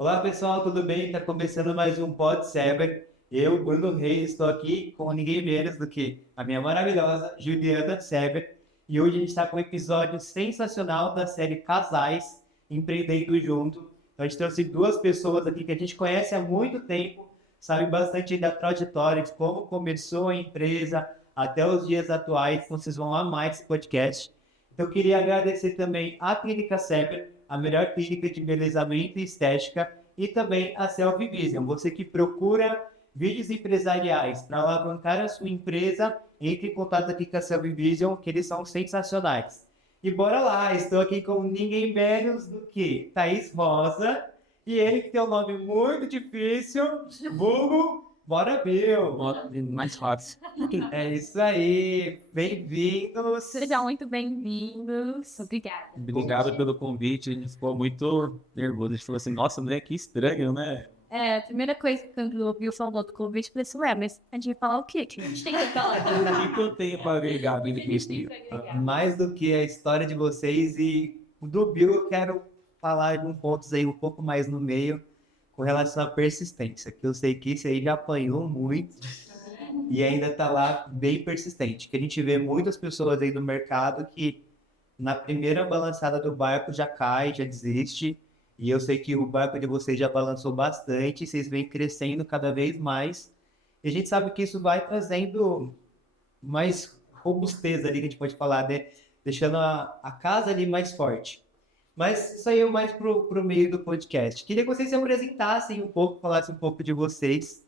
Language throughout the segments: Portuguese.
Olá pessoal, tudo bem? Está começando mais um Pod Seven. Eu, Bruno Reis, estou aqui com ninguém menos do que a minha maravilhosa Juliana Sever. E hoje a gente está com um episódio sensacional da série Casais Empreendendo Junto. Então a gente trouxe duas pessoas aqui que a gente conhece há muito tempo, sabe bastante da trajetória, de como começou a empresa até os dias atuais. Então vocês vão amar esse podcast. Então eu queria agradecer também à Clínica Sever, a melhor clínica de embelezamento e estética, e também a Selfie Vision. Você que procura vídeos empresariais para alavancar a sua empresa, entre em contato aqui com a Selfie Vision, que eles são sensacionais. E bora lá, estou aqui com ninguém menos do que Thaís Rosa, e ele que tem um nome muito difícil, vulgo, bora Bill. Mais fácil. É isso aí, bem-vindos. Sejam muito bem-vindos. Obrigada. Obrigado pelo convite. A gente ficou muito nervoso. A gente falou assim, nossa, né? Que estranho, né? A primeira coisa que eu ouvi o falou do convite, eu falei assim, ué, mas a gente vai falar o quê? Que a gente tem que falar. O que eu tenho para agregar? Mais do que a história de vocês e do Bill, eu quero falar de pontos aí um pouco mais no meio com relação à persistência, que eu sei que esse aí já apanhou muito e ainda tá lá bem persistente, que a gente vê muitas pessoas aí no mercado que na primeira balançada do barco já cai, já desiste, e eu sei que o barco de vocês já balançou bastante, vocês vêm crescendo cada vez mais, e a gente sabe que isso vai trazendo mais robustez ali, que a gente pode falar, né? Deixando a casa ali mais forte. Mas isso aí é mais pro meio do podcast. Queria que vocês se apresentassem um pouco, falassem um pouco de vocês.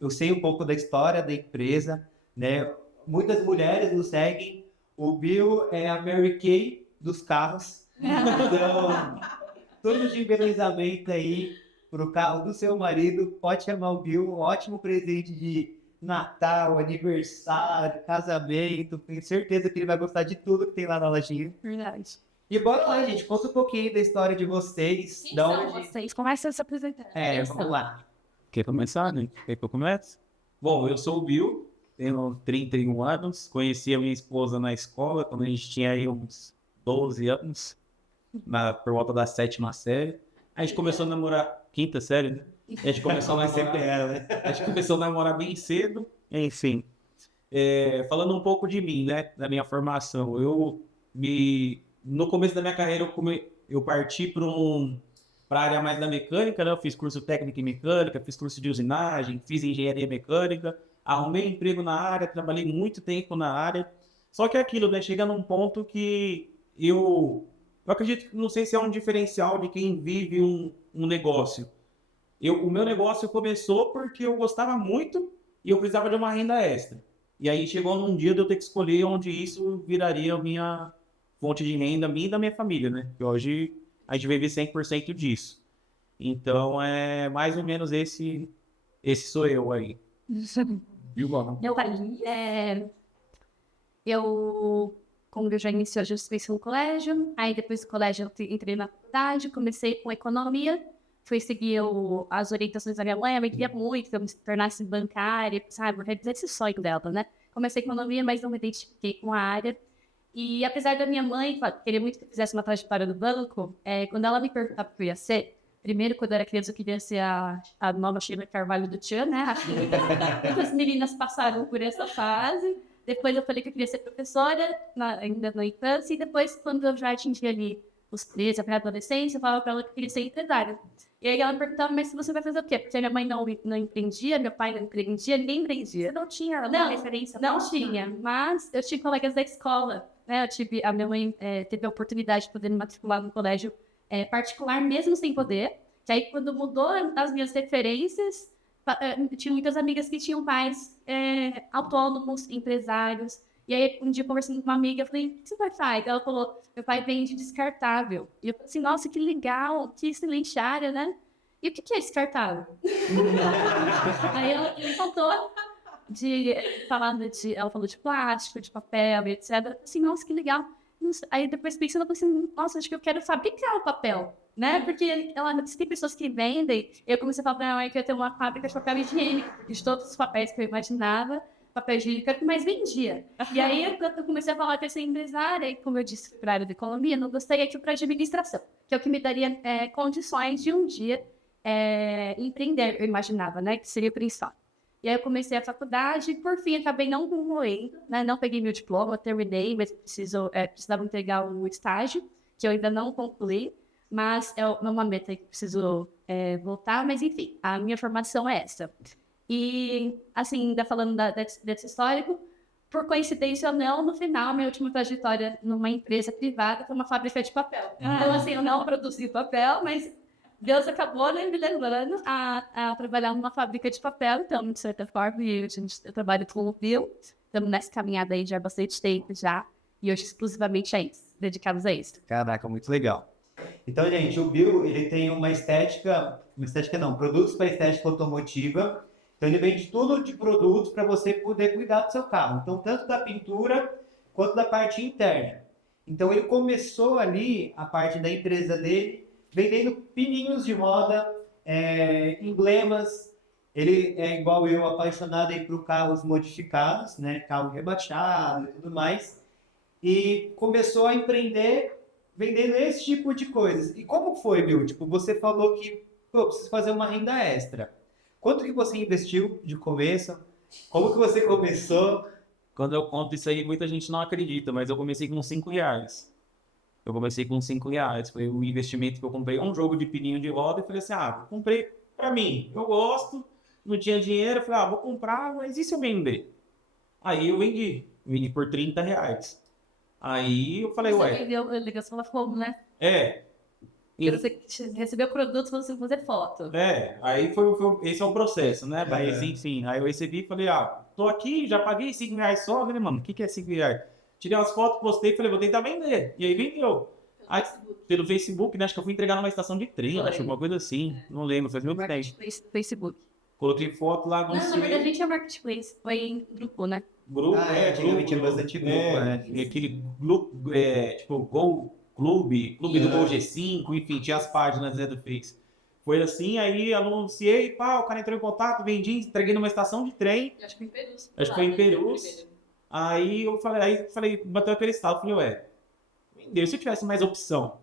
Eu sei um pouco da história da empresa, né? Muitas mulheres nos seguem. O Bill é a Mary Kay dos carros. Então, tudo de embelezamento aí pro carro do seu marido. Pode chamar o Bill, um ótimo presente de Natal, aniversário, casamento. Tenho certeza que ele vai gostar de tudo que tem lá na lojinha. Verdade. E bora lá, gente. Conta um pouquinho da história de vocês. Quem Da são onde... vocês? Começa a se apresentar. Vamos lá. Quer começar, né? Quer que eu comece? Bom, eu sou o Bill, tenho 31 anos. Conheci a minha esposa na escola, quando a gente tinha aí uns 12 anos, por volta da 7ª série. A gente começou a namorar, 5ª série, né? A gente começou a namorar, né? a gente começou a namorar bem cedo, enfim. Falando um pouco de mim, né? Da minha formação. No começo da minha carreira, eu parti para a área mais da mecânica, né? Eu fiz curso técnico em mecânica, fiz curso de usinagem, fiz engenharia mecânica, arrumei emprego na área, trabalhei muito tempo na área. Só que é aquilo, né? Chega num ponto que eu acredito que não sei se é um diferencial de quem vive um negócio. O meu negócio começou porque eu gostava muito e eu precisava de uma renda extra. E aí chegou num dia de eu ter que escolher onde isso viraria a minha fonte de renda, minha e da minha família, né? Que hoje a gente vive 100% disso. Então é mais ou menos esse sou eu aí. Viu, mano? Como eu já iniciei, eu já fiz no colégio, aí depois do colégio eu entrei na faculdade, comecei com economia, fui seguir as orientações da minha mãe, ela queria muito que eu me tornasse bancária, sabe, realizar esse sonho dela, né? Comecei economia, mas não me identifiquei com a área. E apesar da minha mãe querer muito que eu fizesse uma trajetória do banco, quando ela me perguntava o que eu ia ser, primeiro, quando eu era criança, eu queria ser a nova Sheila Carvalho do Tchan, né? Acho que muitas meninas passaram por essa fase. Depois eu falei que eu queria ser professora, ainda na infância, e depois, quando eu já atingi ali os 13, a pré-adolescência, eu falava para ela que eu queria ser empresária. E aí ela me perguntava, mas você vai fazer o quê? Porque minha mãe não empreendia, meu pai não empreendia, ninguém empreendia. Você não tinha alguma referência? Não tinha, mas eu tinha colegas da escola, né? A minha mãe teve a oportunidade de poder me matricular no colégio particular, mesmo sem poder. Que aí, quando mudou as minhas referências, tinha muitas amigas que tinham pais autônomos, empresários. E aí, um dia, conversando com uma amiga, eu falei, o que seu pai faz? Ela falou, meu pai vende descartável. E eu falei assim, nossa, que legal, que excelente área, né? E o que é descartável? Aí ela me contou ela falou de plástico, de papel, etc. Assim, nossa, que legal. Aí depois pensando, eu falei assim, nossa, acho que eu quero fabricar o papel, né? Porque tem pessoas que vendem. Eu comecei a falar pra minha mãe que eu ia ter uma fábrica de papel higiênico, de todos os papéis que eu imaginava. papel higiênico, mas vendia. E aí eu comecei a falar que eu sou empresária, e como eu disse para a área de economia, não gostaria de ir para administração, que é o que me daria condições de um dia empreender, eu imaginava, né, que seria o principal. E aí eu comecei a faculdade e, por fim, acabei não concluindo, né, não peguei meu diploma, terminei, mas precisava entregar um estágio, que eu ainda não concluí, mas é uma meta que preciso voltar, mas enfim, a minha formação é essa. E, assim, ainda falando desse histórico, por coincidência ou não, no final, minha última trajetória numa empresa privada foi uma fábrica de papel. Então, assim, eu não produzi papel, mas Deus acabou, né, me levando a trabalhar numa fábrica de papel. Então, de certa forma, eu trabalho com o Bill, estamos nessa caminhada aí já há bastante tempo já, e hoje exclusivamente a isso, dedicados a isso. Caraca, muito legal. Então, gente, o Bill, ele tem uma estética não, produtos para estética automotiva. Então, ele vende tudo de produtos para você poder cuidar do seu carro. Então, tanto da pintura quanto da parte interna. Então, ele começou ali, a parte da empresa dele, vendendo pininhos de moda, emblemas. Ele é igual eu, apaixonado aí por carros modificados, né? Carro rebaixado e tudo mais. E começou a empreender vendendo esse tipo de coisas. E como foi, Bill? Tipo, você falou que preciso fazer uma renda extra. Quanto que você investiu de começo? Como que você começou? Quando eu conto isso aí, muita gente não acredita, mas eu comecei com R$5. Eu comecei com R$5. Foi o investimento que eu comprei um jogo de pininho de roda e falei assim, comprei pra mim. Eu gosto, não tinha dinheiro, eu falei, vou comprar, mas e se eu vender? Aí eu vendi por R$30. Aí eu falei, Você vendeu a ligação da Fogo, né? Você recebeu produtos para você fazer foto. Aí esse é o processo, né? Mas enfim, aí eu recebi e falei, tô aqui, já paguei R$5 só, falei, mano, o que é R$5? Tirei umas fotos, postei, falei, vou tentar vender. E aí vendeu. Aí, pelo Facebook, né? Acho que eu fui entregar numa estação de trem, acho alguma coisa assim. Não lembro, faz muito tempo. Facebook. Coloquei foto lá, Não, na verdade, a gente é marketplace. Foi em grupo, né? Grupo, antigamente tinha bastante grupo, né? Aquele grupo, tipo, Gol Clube do Gol G5, enfim, tinha as páginas, né, do Face. Foi assim, aí anunciei, o cara entrou em contato, vendi, entreguei numa estação de trem. Acho que foi em Perus. Acho que foi em Perus. Aí eu falei, bateu aquele estalo, falei, vendeu, se eu tivesse mais opção,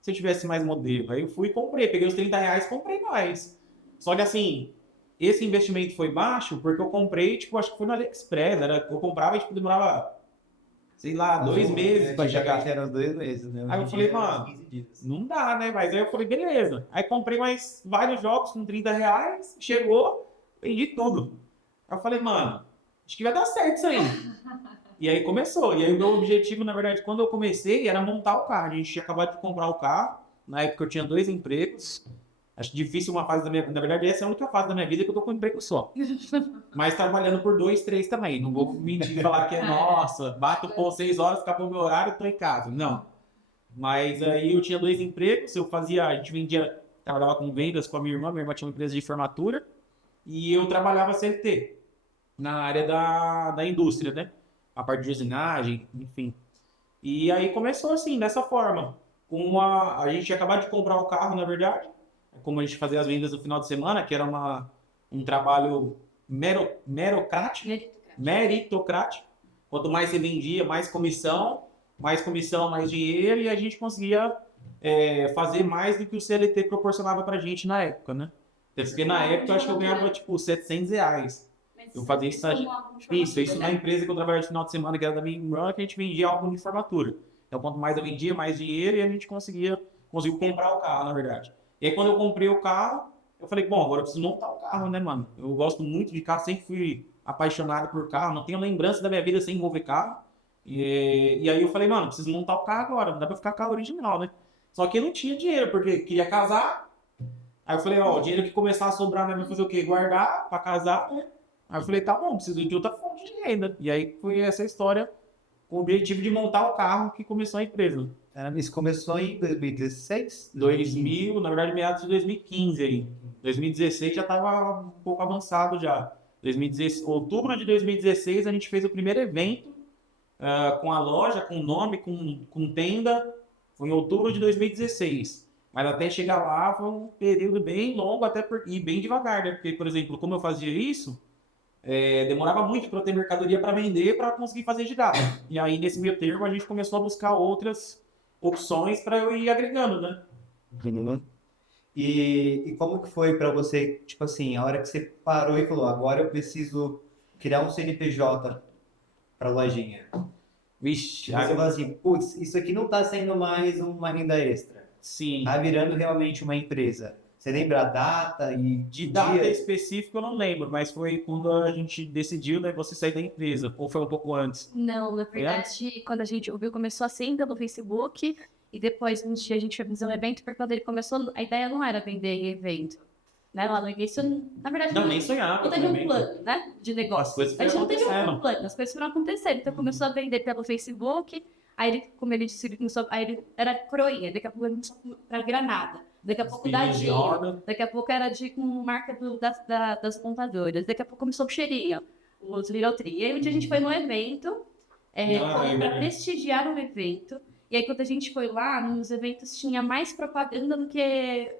se eu tivesse mais modelo. Aí eu fui e comprei, peguei os R$30, comprei mais. Só que assim, esse investimento foi baixo porque eu comprei, tipo, acho que foi no AliExpress, eu comprava e tipo, demorava, sei lá, 2 meses pra chegar. Eram 2 meses, né? Aí eu falei, mano, não dá, né? Mas aí eu falei, beleza. Aí comprei mais vários jogos com R$30, chegou, vendi tudo. Aí eu falei, mano, acho que vai dar certo isso aí. E aí começou. E aí o meu objetivo, na verdade, quando eu comecei, era montar o carro. A gente tinha acabado de comprar o carro. Na época eu tinha 2 empregos. Acho difícil uma fase da minha vida. Na verdade, essa é a única fase da minha vida que eu tô com um emprego só. Mas trabalhando por 2, 3 também. Não vou mentir e falar que nossa, bato por 6 horas, acabou o meu horário e tô em casa. Não. Mas aí eu tinha 2 empregos. A gente vendia, trabalhava com vendas com a minha irmã. Minha irmã tinha uma empresa de formatura. E eu trabalhava CLT. Na área da indústria, né? A parte de usinagem, enfim. E aí começou assim, dessa forma. A gente tinha acabado de comprar o carro, na verdade. Como a gente fazia as vendas no final de semana, que era um trabalho meritocrático. Quanto mais você vendia, mais comissão, mais dinheiro, e a gente conseguia fazer mais do que o CLT proporcionava pra gente na época, né? Porque na época eu acho que eu ganhava tipo R$700. Eu fazia isso na empresa que eu trabalhava de final de semana, que era da minha irmã, que a gente vendia álbum de formatura. Então, quanto mais eu vendia, mais dinheiro, e a gente conseguiu comprar o carro, na verdade. E aí, quando eu comprei o carro, eu falei, bom, agora eu preciso montar o carro, né, mano? Eu gosto muito de carro, sempre fui apaixonado por carro, não tenho lembrança da minha vida sem envolver carro. E aí eu falei, mano, preciso montar o carro agora, não dá pra ficar carro original, né? Só que eu não tinha dinheiro, porque queria casar. Aí eu falei, o dinheiro que começar a sobrar, né, vai fazer o quê? Guardar pra casar, né? Aí eu falei, tá bom, preciso de outra fonte de renda. E aí foi essa história com o objetivo de montar o carro que começou a empresa. Isso começou em 2016? 2000, na verdade, meados de 2015 aí. 2016 já estava um pouco avançado já. Outubro de 2016 a gente fez o primeiro evento com a loja, com nome, com tenda. Foi em outubro de 2016. Mas até chegar lá foi um período bem longo e bem devagar, né? Porque, por exemplo, como eu fazia isso, demorava muito para ter mercadoria para vender para conseguir fazer girar. E aí, nesse meio termo, a gente começou a buscar outras opções para eu ir agregando, né? E como que foi para você, tipo assim, a hora que você parou e falou, agora eu preciso criar um CNPJ para lojinha? Vixe, Você falou assim, putz, isso aqui não tá sendo mais uma renda extra. sim. Tá virando realmente uma empresa. Você lembra a data e De data dia? específica eu não lembro, mas foi quando a gente decidiu, né, você sair da empresa, ou foi um pouco antes? Não, na verdade, quando a gente ouviu, começou assim pelo Facebook, e depois um dia a gente foi fazer um evento, porque quando ele começou, a ideia não era vender em evento. Né? Lá no início, na verdade, Não, nem sonhava. não teve um também. plano, né, de As negócio. coisas A gente não teve um acontecendo. plano, as coisas foram acontecendo. Então começou a vender pelo Facebook, aí ele, como ele disse, ele começou, aí ele era coroinha, daqui a pouco ele começou para Granada, daqui a pouco Espinho de Dadinho, Jordan. daqui a pouco era com marca das montadoras, daqui a pouco começou o cheirinho, os Little Tree. E aí um dia a gente foi num evento, para prestigiar um evento. E aí, quando a gente foi lá, nos eventos tinha mais propaganda do que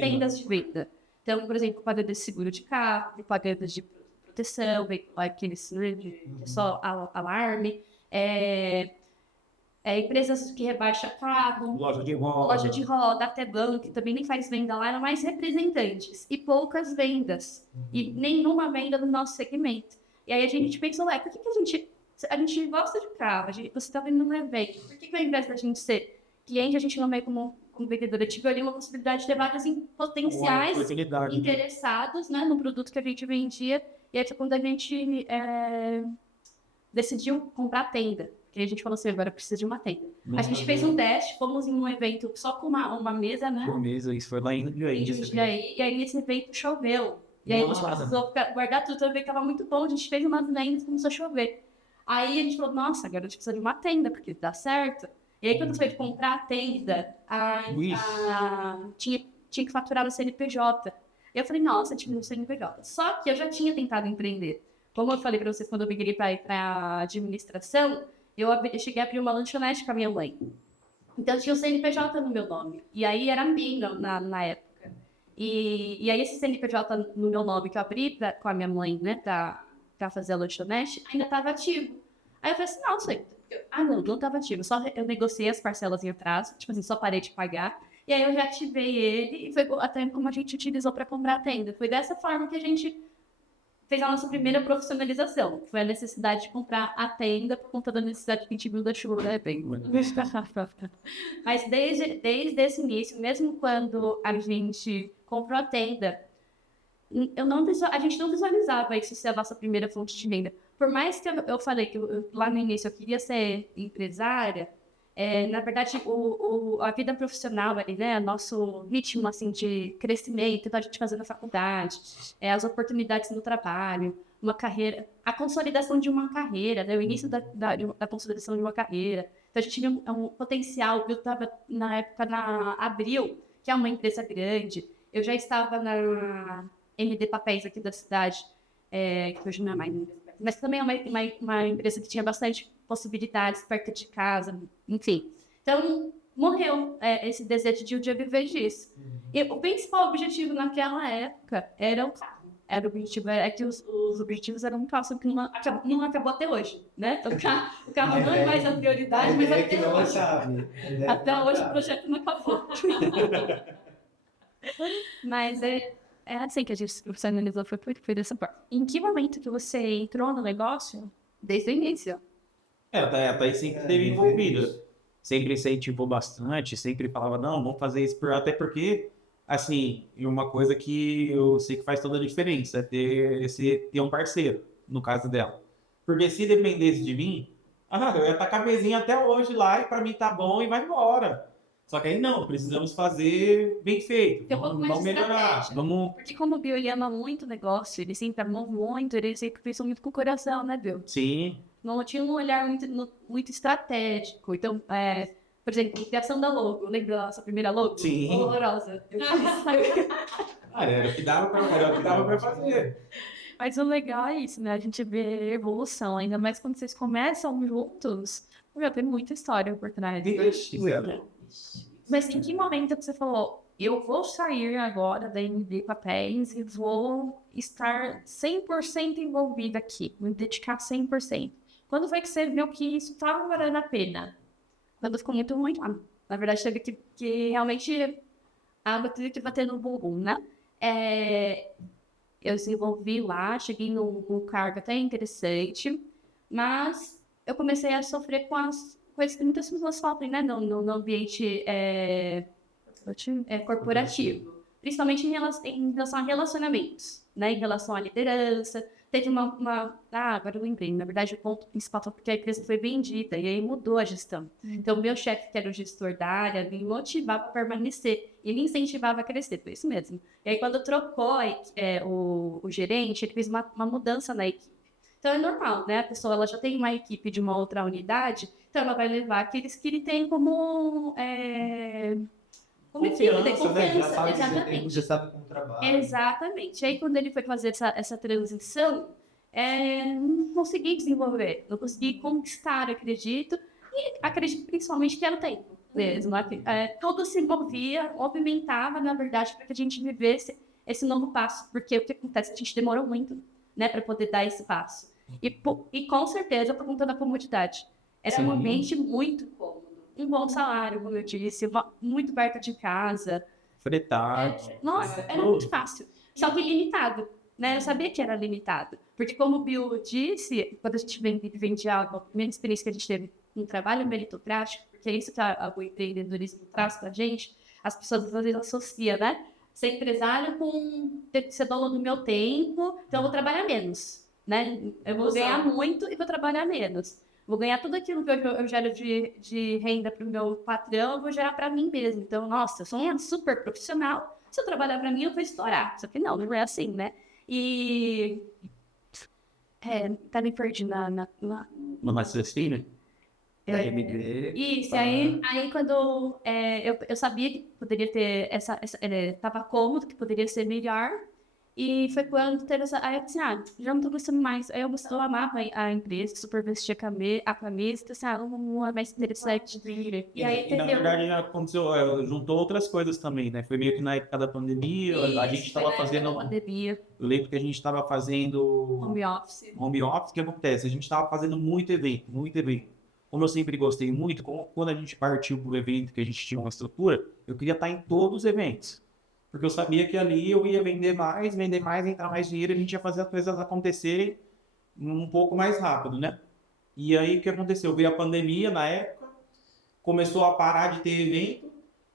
tendas de venda. Então, por exemplo, propaganda de seguro de carro, propaganda de proteção, aqueles de só alarme, empresas que rebaixam carro, Loja de roda, até banco, que também nem faz venda lá, eram mais representantes e poucas vendas. E nenhuma venda no nosso segmento. E aí a gente pensou, por que a gente gosta de carro, você está vendo um evento, por que ao invés da gente ser cliente, a gente não vê como vendedora? Eu tive ali uma possibilidade de ter vários potenciais interessados, né, no produto que a gente vendia. E aí foi quando a gente decidiu comprar a tenda. E a gente falou assim, agora precisa de uma tenda. A gente fez um teste, fomos em um evento só com uma mesa, né? Uma mesa, isso foi lá em Jundiaí. E aí nesse evento choveu. E aí a gente precisou guardar tudo, também estava muito bom. A gente fez umas vendas e começou a chover. Aí a gente falou, nossa, agora a gente precisa de uma tenda, porque dá certo. E aí quando foi comprar a tenda, tinha que faturar no CNPJ. E eu falei, nossa, tinha um CNPJ. Só que eu já tinha tentado empreender. Como eu falei para vocês, quando eu migrei para administração, eu cheguei a abrir uma lanchonete com a minha mãe. Então tinha o CNPJ no meu nome. E aí era minha na época. E aí esse CNPJ no meu nome que eu abri com a minha mãe, né, pra fazer a lanchonete, ainda estava ativo. Aí eu falei assim, não sei. Não estava ativo. Só eu negociei as parcelas em atraso, tipo assim, só parei de pagar. E aí eu reativei ele e foi até como a gente utilizou para comprar a tenda. Foi dessa forma que a gente fez a nossa primeira profissionalização. Foi a necessidade de comprar a tenda por conta da necessidade que a gente viu da chuva, né? Mas desde esse início, mesmo quando a gente comprou a tenda, a gente não visualizava isso ser a nossa primeira fonte de renda. Por mais que eu falei que lá no início eu queria ser empresária, na verdade, a vida profissional ali, né, nosso ritmo, assim, de crescimento, então a gente fazendo a faculdade, as oportunidades no trabalho, uma carreira, a consolidação de uma carreira, né, o início da consolidação de uma carreira. Então a gente tinha um potencial. Eu estava, na época, na Abril, que é uma empresa grande. Eu já estava na MD Papéis aqui da cidade, que hoje não é mais, mas também é uma empresa que tinha bastante possibilidades perto de casa, enfim. Então, morreu esse desejo de um dia viver disso. E o principal objetivo naquela época era o carro. Era o objetivo, que os objetivos eram um carro, que não acabou até hoje, né? O carro não é mais a prioridade, mas até hoje o projeto não acabou. Mas é assim que a gente se profissionalizou, foi dessa forma. Em que momento que você entrou no negócio? Desde o início. A Thaís sempre esteve envolvida. Sempre incentivou bastante, sempre falava, não, vamos fazer isso, até porque, assim, uma coisa que eu sei que faz toda a diferença é ter um parceiro, no caso dela. Porque se dependesse de mim, eu ia estar com a mesinha até hoje lá e pra mim tá bom e vai embora. Só que aí não, precisamos fazer bem feito, vamos melhorar. Porque como o Bill ele ama muito o negócio, ele sempre amou muito, ele sempre pensou muito com o coração, né, Bill? Sim. Não tinha um olhar muito estratégico. Então, por exemplo, a criação da logo. Lembra da nossa primeira logo? Sim. Horrorosa. Era o que dava pra fazer. Mas o legal é isso, né? A gente vê evolução, ainda mais quando vocês começam juntos. Já tem muita história por trás. Ixi, Mas em que momento você falou, eu vou sair agora da MD Papéis e vou estar 100% envolvida aqui, me dedicar 100%. Quando foi que você viu que isso estava valendo a pena? Quando ficou muito ruim, na verdade, teve que realmente a água teve que bater no bumbum, né? Eu desenvolvi lá, cheguei num cargo até interessante, mas eu comecei a sofrer com as coisas que muitas pessoas sofrem, né? No ambiente corporativo. Principalmente em relação a relacionamentos, né? Em relação à liderança. Teve agora eu lembrei. Na verdade, o ponto principal foi porque a empresa foi vendida e aí mudou a gestão. Então, o meu chefe, que era o gestor da área, me motivava a permanecer e me incentivava a crescer. Foi isso mesmo. E aí, quando trocou o gerente, ele fez uma mudança na equipe. Então, é normal, né? A pessoa ela já tem uma equipe de uma outra unidade, então ela vai levar aqueles que ele tem como equipe, Confiança, né? Já sabe que exatamente. já sabe como trabalha. Exatamente. Aí, quando ele foi fazer essa transição, não consegui desenvolver, não consegui conquistar, acredito, e acredito principalmente que era o tempo mesmo. Tudo se movia, movimentava, na verdade, para que a gente vivesse esse novo passo, porque o que acontece, a gente demorou muito, né, para poder dar esse passo. E com certeza, por conta da comodidade. Era um ambiente muito cômodo. Um bom salário, como eu disse, muito perto de casa. Fretar. Nossa, era muito fácil. Só que limitado, né? Eu sabia que era limitado. Porque como o Bill disse, quando a gente vende algo, a primeira experiência que a gente teve um trabalho meritocrático, porque é isso que o empreendedorismo traz pra gente, as pessoas às vezes associam, né? Ser empresário com ser dono do meu tempo, então eu vou trabalhar menos, né? Eu vou ganhar muito e vou trabalhar menos. Vou ganhar tudo aquilo que eu gero de renda para o meu patrão, eu vou gerar para mim mesmo. Então, nossa, eu sou um super profissional. Se eu trabalhar para mim, eu vou estourar. Só que não é assim, né? E... tá me perdi No raciocínio? Isso, aí quando eu sabia que poderia ter tava cômodo, que poderia ser melhor, e foi quando teve aí eu disse, já não tô gostando mais. Aí eu amava a empresa, super vestia a camisa, assim, não é mais interessante. E aí na verdade aconteceu, juntou outras coisas também, né? Foi meio que na época da pandemia, a gente estava fazendo. Eu lembro que a gente estava fazendo home office. O que acontece? A gente estava fazendo muito evento, muito evento. Como eu sempre gostei muito, quando a gente partiu para o evento, que a gente tinha uma estrutura, eu queria estar em todos os eventos. Porque eu sabia que ali eu ia vender mais, entrar mais dinheiro, e a gente ia fazer as coisas acontecerem um pouco mais rápido, né? E aí o que aconteceu? Veio a pandemia na época, começou a parar de ter evento,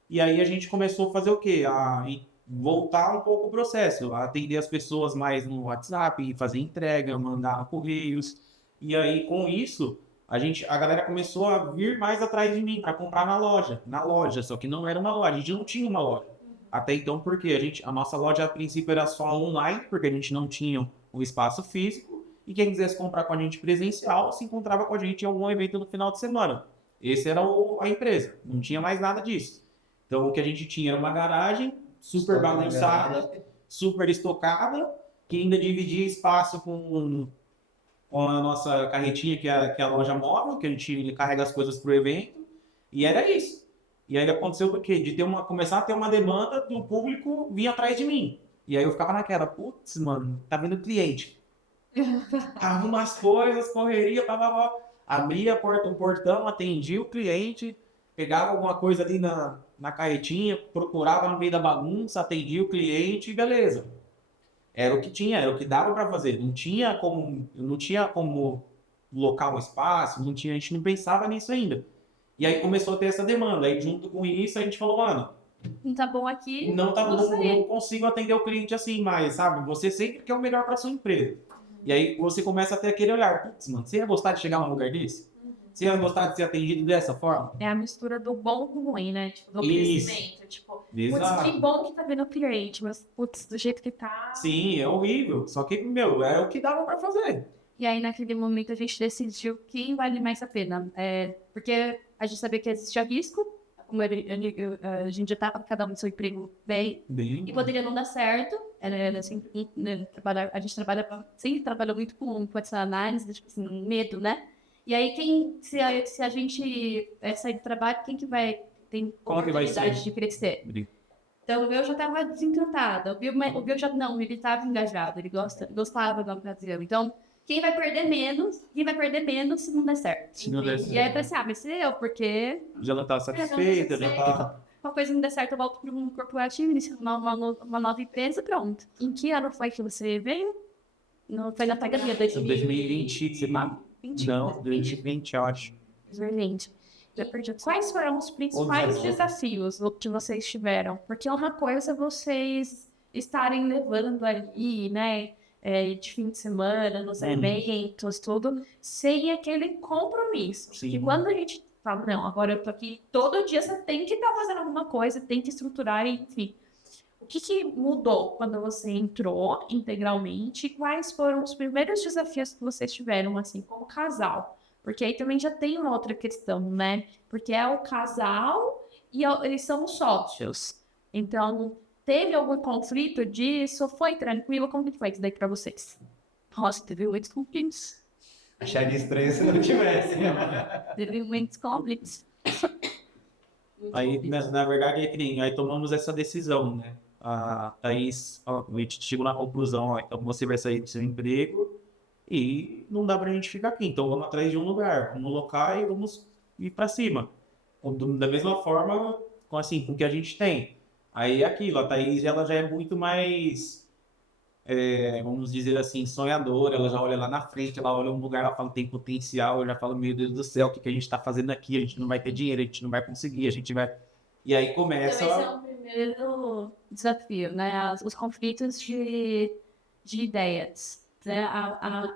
e aí a gente começou a fazer o quê? A voltar um pouco o processo, a atender as pessoas mais no WhatsApp, fazer entrega, mandar correios. E aí com isso, a galera começou a vir mais atrás de mim para comprar na loja, só que não era uma loja, a gente não tinha uma loja. Até então, porque a nossa loja a princípio era só online, porque a gente não tinha um espaço físico, e quem quisesse comprar com a gente presencial se encontrava com a gente em algum evento no final de semana. Esse era a empresa, não tinha mais nada disso. Então o que a gente tinha era uma garagem super bagunçada, super estocada, que ainda dividia espaço com a nossa carretinha, que é a loja móvel, que a gente carrega as coisas para o evento, e era isso. E aí aconteceu o quê? De começar a ter uma demanda do público vir atrás de mim. E aí eu ficava naquela, putz, mano, tá vindo cliente. Arruma as coisas, correria, abria o portão, atendia o cliente, pegava alguma coisa ali na carretinha, procurava no meio da bagunça, atendia o cliente e beleza. Era o que tinha, era o que dava para fazer. Não tinha como locar um espaço, a gente não pensava nisso ainda. E aí começou a ter essa demanda. Aí junto com isso a gente falou, mano, não tá bom aqui. Não consigo atender o cliente assim mais, sabe? Você sempre quer o melhor para sua empresa. E aí você começa a ter aquele olhar, putz, mano, você ia gostar de chegar num lugar desse? Você ia gostar de ser atendido dessa forma? É a mistura do bom com o ruim, né? Tipo, do Isso. crescimento. Tipo, Exato. Putz, que bom que tá vendo o cliente, mas putz, do jeito que tá. Sim, é horrível. Só que, era o que dava para fazer. E aí, naquele momento, a gente decidiu quem vale mais a pena. Porque a gente sabia que existia risco, como a gente já estava cada um no seu emprego bem, e poderia não dar certo. A gente sempre trabalhou muito com essa análise, tipo assim, medo, né? E aí, se a gente sair do trabalho, quem que vai ter oportunidade de crescer? Então, o meu já estava desencantado. O meu já não, ele estava engajado, ele gostava da ocasião. Então, quem vai perder menos se não der certo. Se não der E aí, certo. eu pensei, vai ser eu, porque Já não tá satisfeita, já tá... uma coisa não der certo, eu volto para um corporativo, inicio uma nova empresa, pronto. Em que ano foi que você veio? Foi na pandemia, 2020, você tá? 2020. Não, 2020, eu acho. 2020. Já perdi. Quais foram os principais desafios que vocês tiveram? Porque uma coisa é vocês estarem levando ali, né, de fim de semana, nos eventos, tudo, sem aquele compromisso. Sim. E quando a gente fala, não, agora eu tô aqui, todo dia você tem que estar fazendo alguma coisa, tem que estruturar, enfim. O que mudou quando você entrou integralmente? E quais foram os primeiros desafios que vocês tiveram, assim, como casal? Porque aí também já tem uma outra questão, né? Porque é o casal e eles são os sócios. Então, teve algum conflito disso? Foi tranquilo? Como que foi isso daí pra vocês? Nossa, teve muitos conflitos. Acharia estranho se não tivesse. Teve muitos conflitos. Aí, na verdade, é que nem, aí tomamos essa decisão, né? A Thaís, a gente chegou na conclusão, ó, então você vai sair do seu emprego e não dá pra gente ficar aqui. Então vamos atrás de um lugar, vamos locar e vamos ir pra cima. Da mesma forma, assim, com o que a gente tem. Aí é aquilo, a Thaís ela já é muito mais, vamos dizer assim, sonhadora. Ela já olha lá na frente, ela olha um lugar, ela fala, tem potencial. Eu já falo, meu Deus do céu, o que a gente tá fazendo aqui? A gente não vai ter dinheiro, a gente não vai conseguir, a gente vai... E aí começa... Então, esse é o primeiro desafio, né? Os conflitos de ideias, né? A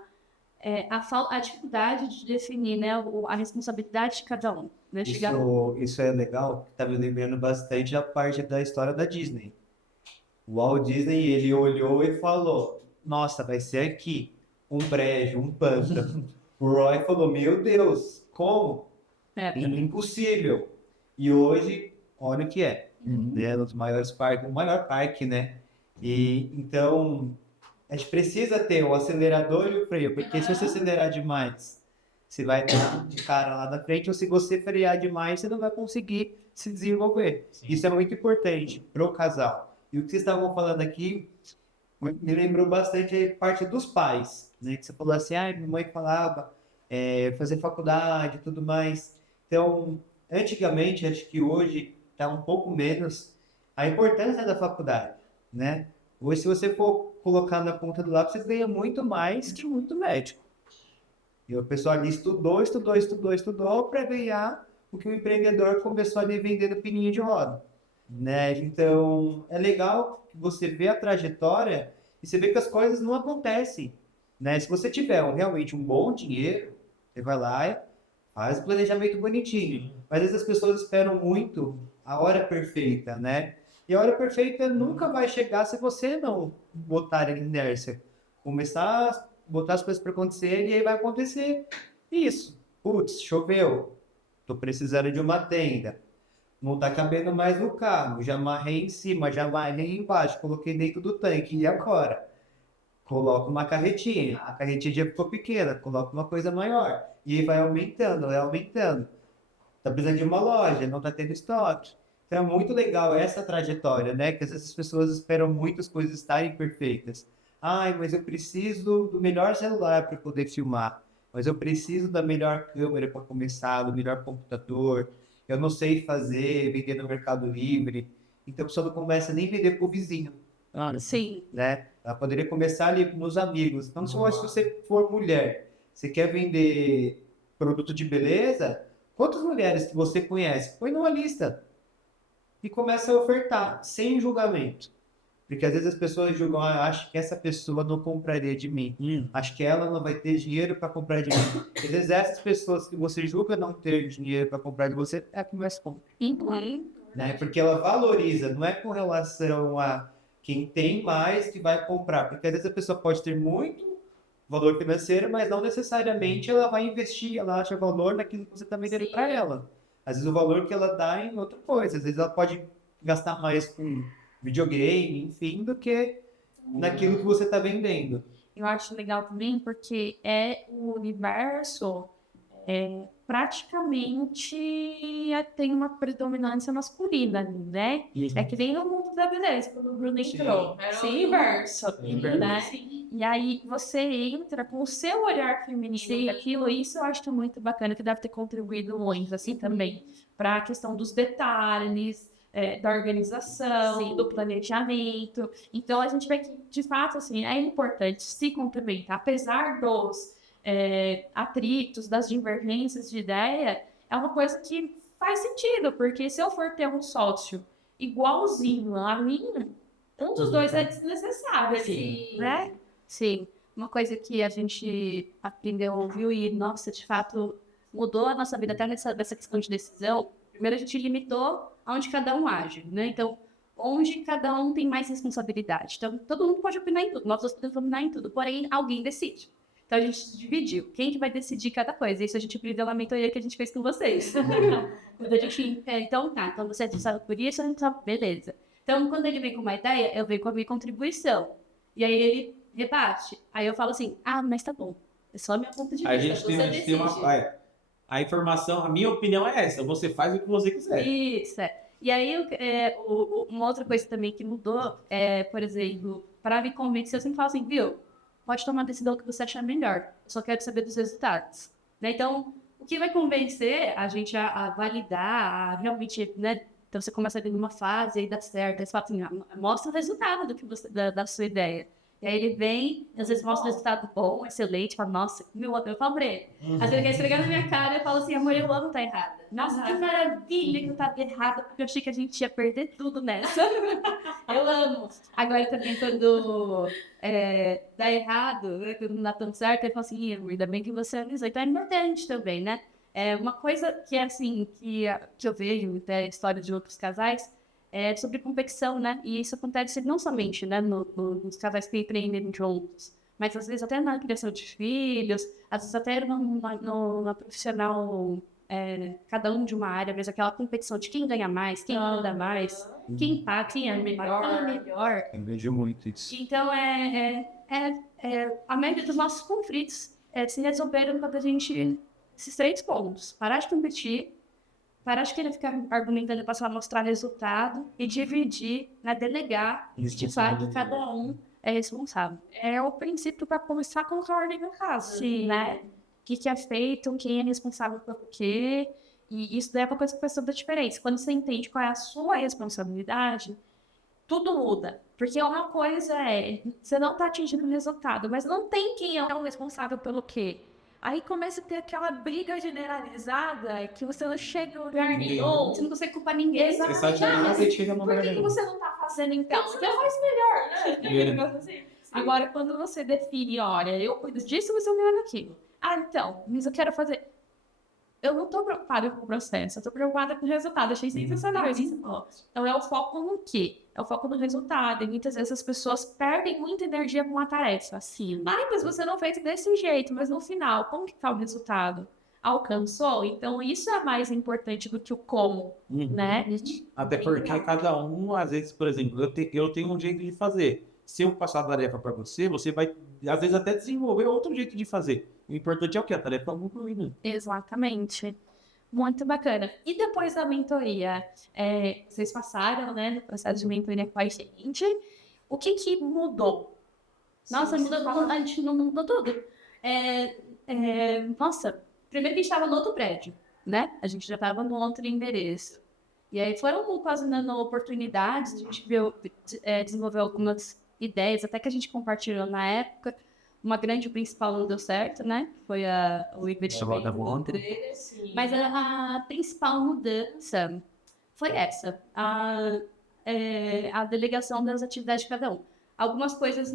dificuldade de definir, né, a responsabilidade de cada um. Né? Isso é legal, tá me lembrando bastante a parte da história da Disney. O Walt Disney, ele olhou e falou, nossa, vai ser aqui, um brejo, um pântano. O Roy falou, meu Deus, como? Impossível. E hoje, olha o que é. É um dos maiores parques, o maior parque, né? E então, a gente precisa ter o acelerador e o freio, porque se você acelerar demais, você vai dar de cara lá na frente, ou se você frear demais, você não vai conseguir se desenvolver. Sim. Isso é muito importante para o casal. E o que vocês estavam falando aqui me lembrou bastante a parte dos pais, né? Que você falou assim, minha mãe falava fazer faculdade e tudo mais. Então, antigamente, acho que hoje está um pouco menos a importância da faculdade, né? Hoje, se você for colocar na ponta do lápis, você ganha muito mais que muito médico. E o pessoal ali estudou para ganhar o que o empreendedor começou ali vendendo pininho de roda, né? Então, é legal que você vê a trajetória e você vê que as coisas não acontecem, né? Se você tiver realmente um bom dinheiro, você vai lá e faz o planejamento bonitinho. Mas às vezes as pessoas esperam muito a hora perfeita, né? E a hora perfeita nunca vai chegar se você não botar em inércia. Começar a botar as coisas para acontecer e aí vai acontecer isso. Putz, choveu. Tô precisando de uma tenda. Não tá cabendo mais no carro. Já amarrei em cima, já amarrei embaixo, coloquei dentro do tanque. E agora? Coloca uma carretinha. A carretinha já ficou pequena, coloca uma coisa maior. E aí vai aumentando, vai aumentando. Tá precisando de uma loja, não tá tendo estoque. Então é muito legal essa trajetória, né? Que às vezes as pessoas esperam muitas coisas estarem perfeitas. Ai, mas eu preciso do melhor celular para poder filmar. Mas eu preciso da melhor câmera para começar, do melhor computador. Eu não sei fazer, vender no Mercado Livre. Então a pessoa não começa nem a vender pro vizinho. Sim. Né? Ela poderia começar ali com os amigos. Então, se você for mulher, você quer vender produto de beleza, quantas mulheres que você conhece? Põe numa lista e começa a ofertar, sem julgamento. Porque às vezes as pessoas julgam, acho que essa pessoa não compraria de mim. Acho que ela não vai ter dinheiro para comprar de mim. Às vezes essas pessoas que você julga não ter dinheiro para comprar de você, é a que mais compra. Né? Porque ela valoriza, não é com relação a quem tem mais que vai comprar. Porque às vezes a pessoa pode ter muito valor financeiro, mas não necessariamente ela vai investir, ela acha valor naquilo que você está vendendo para ela. Às vezes o valor que ela dá em outra coisa. Às vezes ela pode gastar mais com videogame, enfim, do que naquilo que você está vendendo. Eu acho legal também porque é o universo praticamente tem uma predominância masculina, né? É que nem no mundo da beleza, quando o Bruno entrou. Era o inverso, né? E aí você entra com o seu olhar feminino daquilo, e isso eu acho muito bacana, que deve ter contribuído muito, assim, também, para a questão dos detalhes, da organização, do planejamento. Então, a gente vê que, de fato, assim, é importante se complementar, apesar dos atritos, das divergências de ideia, é uma coisa que faz sentido, porque se eu for ter um sócio igualzinho a mim, um dos dois é desnecessário, assim, né? Sim, uma coisa que a gente aprendeu, viu, e, nossa, de fato, mudou a nossa vida até nessa questão de decisão. Primeiro, a gente limitou aonde cada um age, né? Então, onde cada um tem mais responsabilidade. Então, todo mundo pode opinar em tudo, nós dois podemos opinar em tudo, porém, alguém decide. Então, a gente dividiu. Quem que vai decidir cada coisa? Isso a gente aprendeu na mentoria que a gente fez com vocês. Quando a gente, então você é responsável por isso, a gente sabe, beleza. Então, quando ele vem com uma ideia, eu venho com a minha contribuição. E aí ele rebate. Aí eu falo assim, mas tá bom. É só a minha ponto de vista. A gente tem uma... A informação, a minha opinião é essa. Você faz o que você quiser. Isso, E aí, uma outra coisa também que mudou por exemplo, para me convencer, eu sempre falo assim, viu? Pode tomar a decisão que você achar melhor. Eu só quero saber dos resultados. Né? Então, o que vai convencer a gente a validar, a realmente, né? Então, você começa ali numa fase, aí dá certo. Aí você fala assim, mostra o resultado do que da sua ideia. E aí ele vem, às vezes mostra um resultado bom, excelente, fala, nossa, eu falo pra ele. Às vezes ele quer esfregar na minha cara e fala assim, amor, eu amo tá errada. Nossa, que maravilha que eu tava errada, porque eu achei que a gente ia perder tudo nessa. Eu amo. Agora também quando dá errado, né, quando não dá tão certo, ele fala assim, ainda bem que você avisou. Então é importante também, né? Uma coisa que é assim, que eu vejo até a história de outros casais, sobre competição, né? E isso acontece não somente, né, nos casais que empreendem juntos, mas às vezes até na criação de filhos, às vezes até na profissional, cada um de uma área, mesmo aquela competição de quem ganha mais, quem anda mais, quem é melhor. Eu vejo muito isso. Então, a maioria dos nossos conflitos se resolveram quando a gente... Esses 3 pontos. Parar de competir, parar de querer ficar argumentando para só mostrar resultado e dividir, né, delegar, de fato, cada um é responsável. É o princípio para começar com a ordem no caso, né? O que é feito, quem é responsável por quê, e isso daí é uma coisa que faz toda a diferença. Quando você entende qual é a sua responsabilidade, tudo muda. Porque uma coisa você não está atingindo o resultado, mas não tem quem é o responsável pelo quê. Aí começa a ter aquela briga generalizada que você não chega em lugar nenhum, você não consegue culpar ninguém. Exatamente. Por que você não tá fazendo então? Você faz melhor, né? Agora, quando você define, olha, eu cuido disso, você não cuida daquilo. Então, mas eu quero fazer... Eu não tô preocupada com o processo, eu tô preocupada com o resultado. Achei sensacional isso. Então, é o foco no quê? É o foco no resultado. E muitas vezes as pessoas perdem muita energia com uma tarefa. Assim, mas você não fez desse jeito, mas no final, como que tá o resultado? Alcançou? Então, isso é mais importante do que o como, né? Até porque cada um, às vezes, por exemplo, eu tenho um jeito de fazer. Se eu passar a tarefa para você, você vai, às vezes, até desenvolver outro jeito de fazer. O importante é o quê? A tarefa é concluída. Exatamente. Muito bacana. E depois da mentoria, vocês passaram, né, no processo de mentoria com a gente. O que mudou? Nossa, a gente não mudou tudo. Nossa, primeiro que a gente estava no outro prédio, né? A gente já estava no outro endereço. E aí foram quase dando oportunidades, a gente desenvolveu algumas ideias, até que a gente compartilhou na época. Uma grande principal não deu certo, né? Foi o investimento. Mas a principal mudança foi essa. A delegação das atividades de cada um. Algumas coisas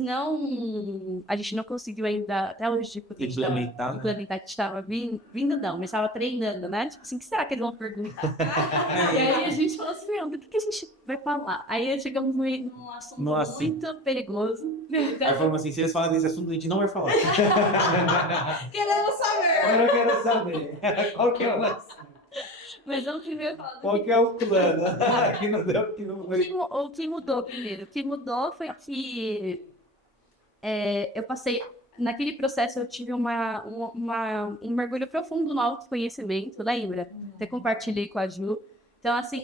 a gente não conseguiu ainda, até hoje, porque implementar, que estava vindo não, mas estava treinando, né? Tipo assim, o que será que eles vão perguntar? E aí a gente falou assim, do que a gente vai falar? Aí chegamos num assunto muito perigoso. Aí falamos assim, se eles falarem desse assunto, a gente não vai falar. Queremos saber! Eu não quero saber. Qual que é o assunto? Mas vamos primeiro falar qual que é o plano? Aqui não deu, que não foi. O que mudou primeiro? O que mudou foi que eu passei... naquele processo eu tive um mergulho profundo no autoconhecimento, lembra? Até compartilhei com a Ju. Então, assim,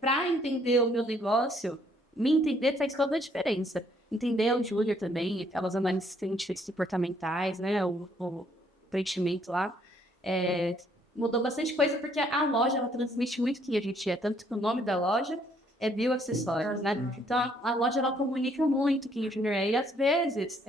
para entender o meu negócio, me entender faz toda a diferença. Entender o Júlio também, aquelas análises científicas comportamentais, né? O preenchimento lá. Mudou bastante coisa, porque a loja, ela transmite muito quem a gente é. Tanto que o nome da loja é Bioacessórios, né? Então, a loja, ela comunica muito quem o Júnior é. E, às vezes,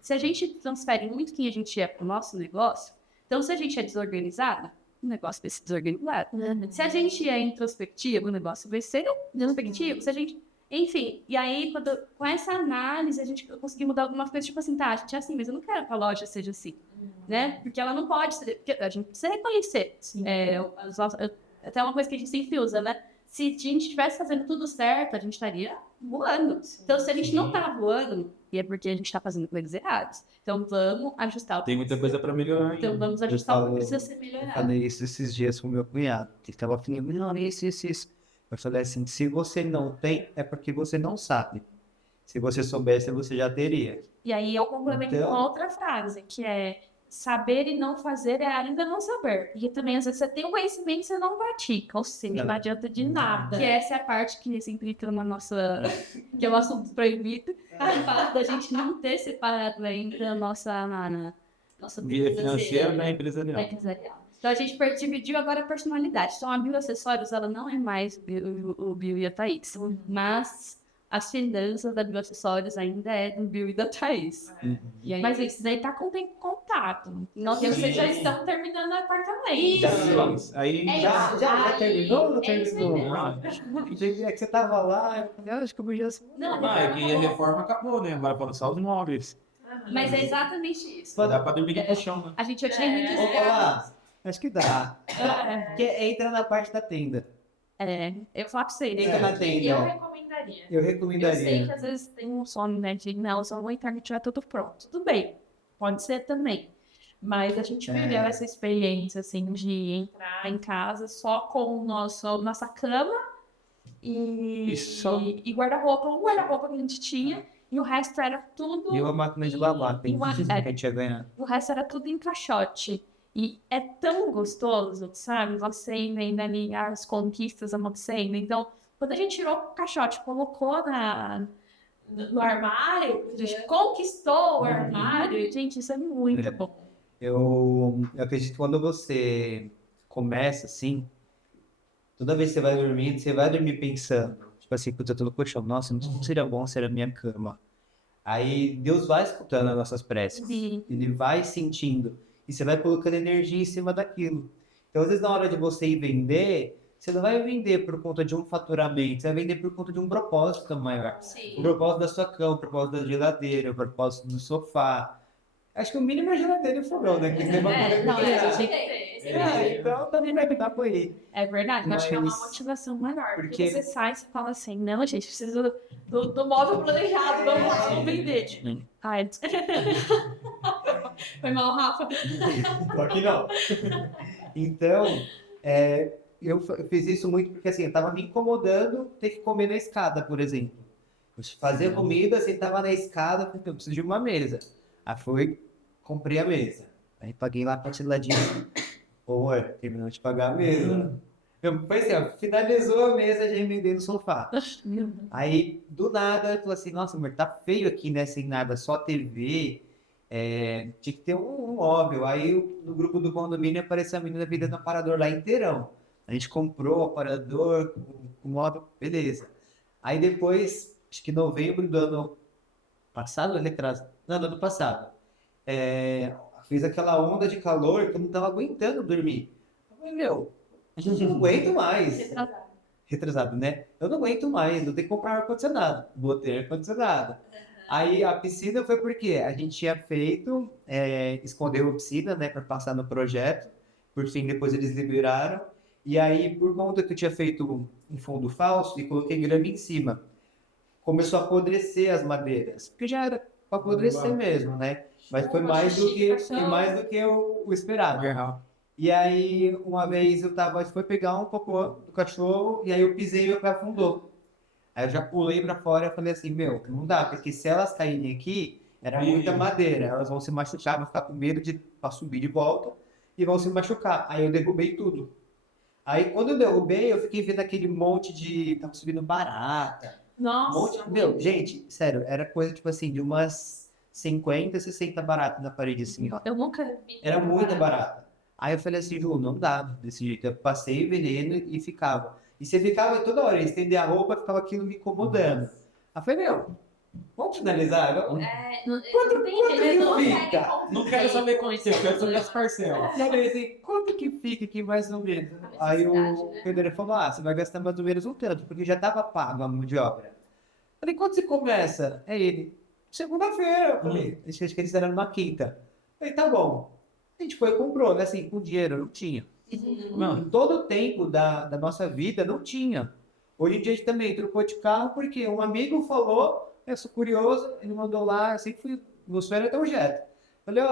se a gente transfere muito quem a gente é para o nosso negócio, então, se a gente é desorganizada, o negócio vai ser desorganizado. Se a gente é introspectivo, o negócio vai ser introspectivo. Se a gente... Enfim, e aí, com essa análise, a gente conseguiu mudar algumas coisas, tipo assim, tá, a gente é assim, mas eu não quero que a loja seja assim, né? Porque ela não pode ser... Porque a gente precisa reconhecer. Até uma coisa que a gente sempre usa, né? Se a gente estivesse fazendo tudo certo, a gente estaria voando. Então, se a gente não tá voando, é porque a gente tá fazendo coisas erradas. Então, vamos ajustar o que Tem muita coisa para melhorar. Então, vamos ajustar o que precisa ser melhorado. Falei isso esses dias com o meu cunhado. Ele estava falando, não, isso. Eu falei assim, se você não tem, é porque você não sabe. Se você soubesse, você já teria. E aí eu complemento com outra frase, que é saber e não fazer é ainda não saber. E também, às vezes, você tem um conhecimento e você não pratica, ou seja, não adianta de nada. Que essa é a parte que sempre entra na nossa... que é o assunto proibido. O fato da gente não ter separado ainda a nossa Vida financeira da empresarial. Então, a gente dividiu agora a personalidade. Então, a Bioacessórios, ela não é mais o Bill e a Thaís. Mas as finanças da Bioacessórios ainda é do Bill e da Thaís. E aí, mas isso daí tá com o tempo contado. Não, porque vocês já estão terminando o apartamento. Isso. Aí Já terminou? Não É isso terminou? aí. É que você tava lá, eu acho que eu podia... Não, é que a reforma acabou, né? Agora falta só os imóveis. mas é exatamente isso. Dá para dormir no chão, né? A gente já tinha muitos Opa, acho que dá. Porque entra na parte da tenda. eu falo pra você, Entra na tenda. eu recomendaria. Eu Eu sei recomendaria. que às vezes tem um sono, né? De não, só vou entrar e tiver tudo pronto. Tudo bem, pode ser também. Mas a gente viveu essa experiência, assim, de entrar em casa só com nossa cama e guarda-roupa. Um guarda-roupa que a gente tinha e o resto era tudo... E uma máquina de lavar, tem que a gente ia ganhar. O resto era tudo em caixote. E é tão gostoso, sabe? Você vendo ali as conquistas acontecendo. Então, quando a gente tirou o caixote, colocou no armário, a gente conquistou o armário. Gente, isso é muito bom. Eu acredito que quando você começa assim, toda vez que você vai dormindo, você vai dormir pensando, tipo assim, puta, eu tô no colchão, nossa, não seria bom ser a minha cama. Aí Deus vai escutando as nossas preces, ele vai sentindo, e você vai colocando energia em cima daquilo. Então, às vezes, na hora de você ir vender, você não vai vender por conta de um faturamento, você vai vender por conta de um propósito maior. O propósito da sua cama, o propósito da geladeira, o propósito do sofá. Acho que o mínimo é geladeira e fogão, né? Que você vai então também vai dar por aí. É verdade, mas é uma motivação maior. Porque você sai e fala assim, não, gente, preciso do móvel planejado, vamos vender. Ai, foi mal, Rafa. Aqui não. Então, eu fiz isso muito porque assim, eu tava me incomodando ter que comer na escada, por exemplo. Eu fazia comida, sentava na escada, porque eu preciso de uma mesa. Aí fui, comprei a mesa. Aí paguei lá pra ladinho. Pô, terminou de pagar a mesa. Foi assim, ó, finalizou a mesa, já emendei no sofá. Aí, do nada, eu falei assim, nossa, amor, tá feio aqui, né, sem nada, só TV. Tinha que ter um móvel. Aí, no grupo do condomínio, apareceu a menina vendendo aparador lá inteirão. A gente comprou o aparador, o móvel, beleza. Aí depois, acho que em novembro do ano passado, não, do ano passado, fiz aquela onda de calor que eu não tava aguentando dormir. Eu falei, meu, eu não aguento mais. Retrasado, né? Eu não aguento mais, eu tenho que comprar ar-condicionado. Vou ter ar-condicionado. Aí a piscina foi porque a gente tinha feito, escondeu a piscina, né, para passar no projeto. Por fim, depois eles liberaram. E aí, por conta que eu tinha feito um fundo falso e coloquei grama em cima, começou a apodrecer as madeiras. Porque já era para apodrecer mesmo, né? Mas foi mais do que o esperado. E aí, uma vez foi pegar um cocô do cachorro e aí eu pisei e meu pé afundou. Aí eu já pulei pra fora e falei assim, meu, não dá, porque se elas caírem aqui, Era muita madeira. Elas vão se machucar, vão ficar com medo pra subir de volta e vão se machucar. Aí eu derrubei tudo. Aí quando eu derrubei, eu fiquei vendo aquele monte de... Tava subindo barata. Nossa, Meu, gente, sério, era coisa tipo assim, de umas 50, 60 baratas na parede assim, ó. eu nunca vi. Era muita barata. Aí eu falei assim, Ju, não dá desse jeito. Eu passei veneno e ficava. E você ficava toda hora, estender a roupa, ficava aquilo me incomodando. Aí eu falei, meu, vamos finalizar? Quanto que fica? Não quero saber quanto você, eu quero saber as parcelas. Eu falei assim, quanto que fica aqui mais ou menos? Aí o pedreiro falou, você vai gastar mais ou menos um tanto, porque já estava pago a mão de obra. Eu falei, quando você começa? É ele, segunda-feira. Eu falei, acho que eles deram numa quinta. Eu falei, tá bom. A gente foi e comprou, né? Assim, com dinheiro, não tinha. Mano, todo o tempo da nossa vida não tinha. Hoje em dia a gente também trocou de carro porque um amigo falou, eu sou curioso, ele mandou lá, eu sempre fui, meu sonho era ter um Jetta. Falei,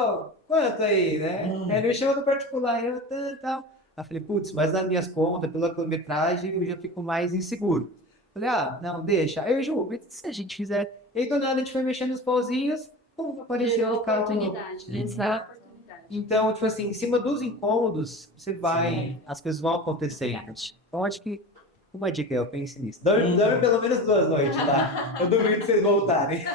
quanto aí, né? Ele me chamou no particular, eu tal. Aí eu falei, putz, mas nas minhas contas, pela quilometragem, eu já fico mais inseguro. Falei, não, deixa. Aí eu Ju, se a gente fizer. E aí do nada a gente foi mexendo nos pauzinhos, pum, apareceu o carro. Então, tipo assim, em cima dos incômodos, você vai, as coisas vão acontecendo. Então, acho que uma dica eu pense nisso. Dorme pelo menos 2 noites, tá? Eu duvido que vocês voltarem.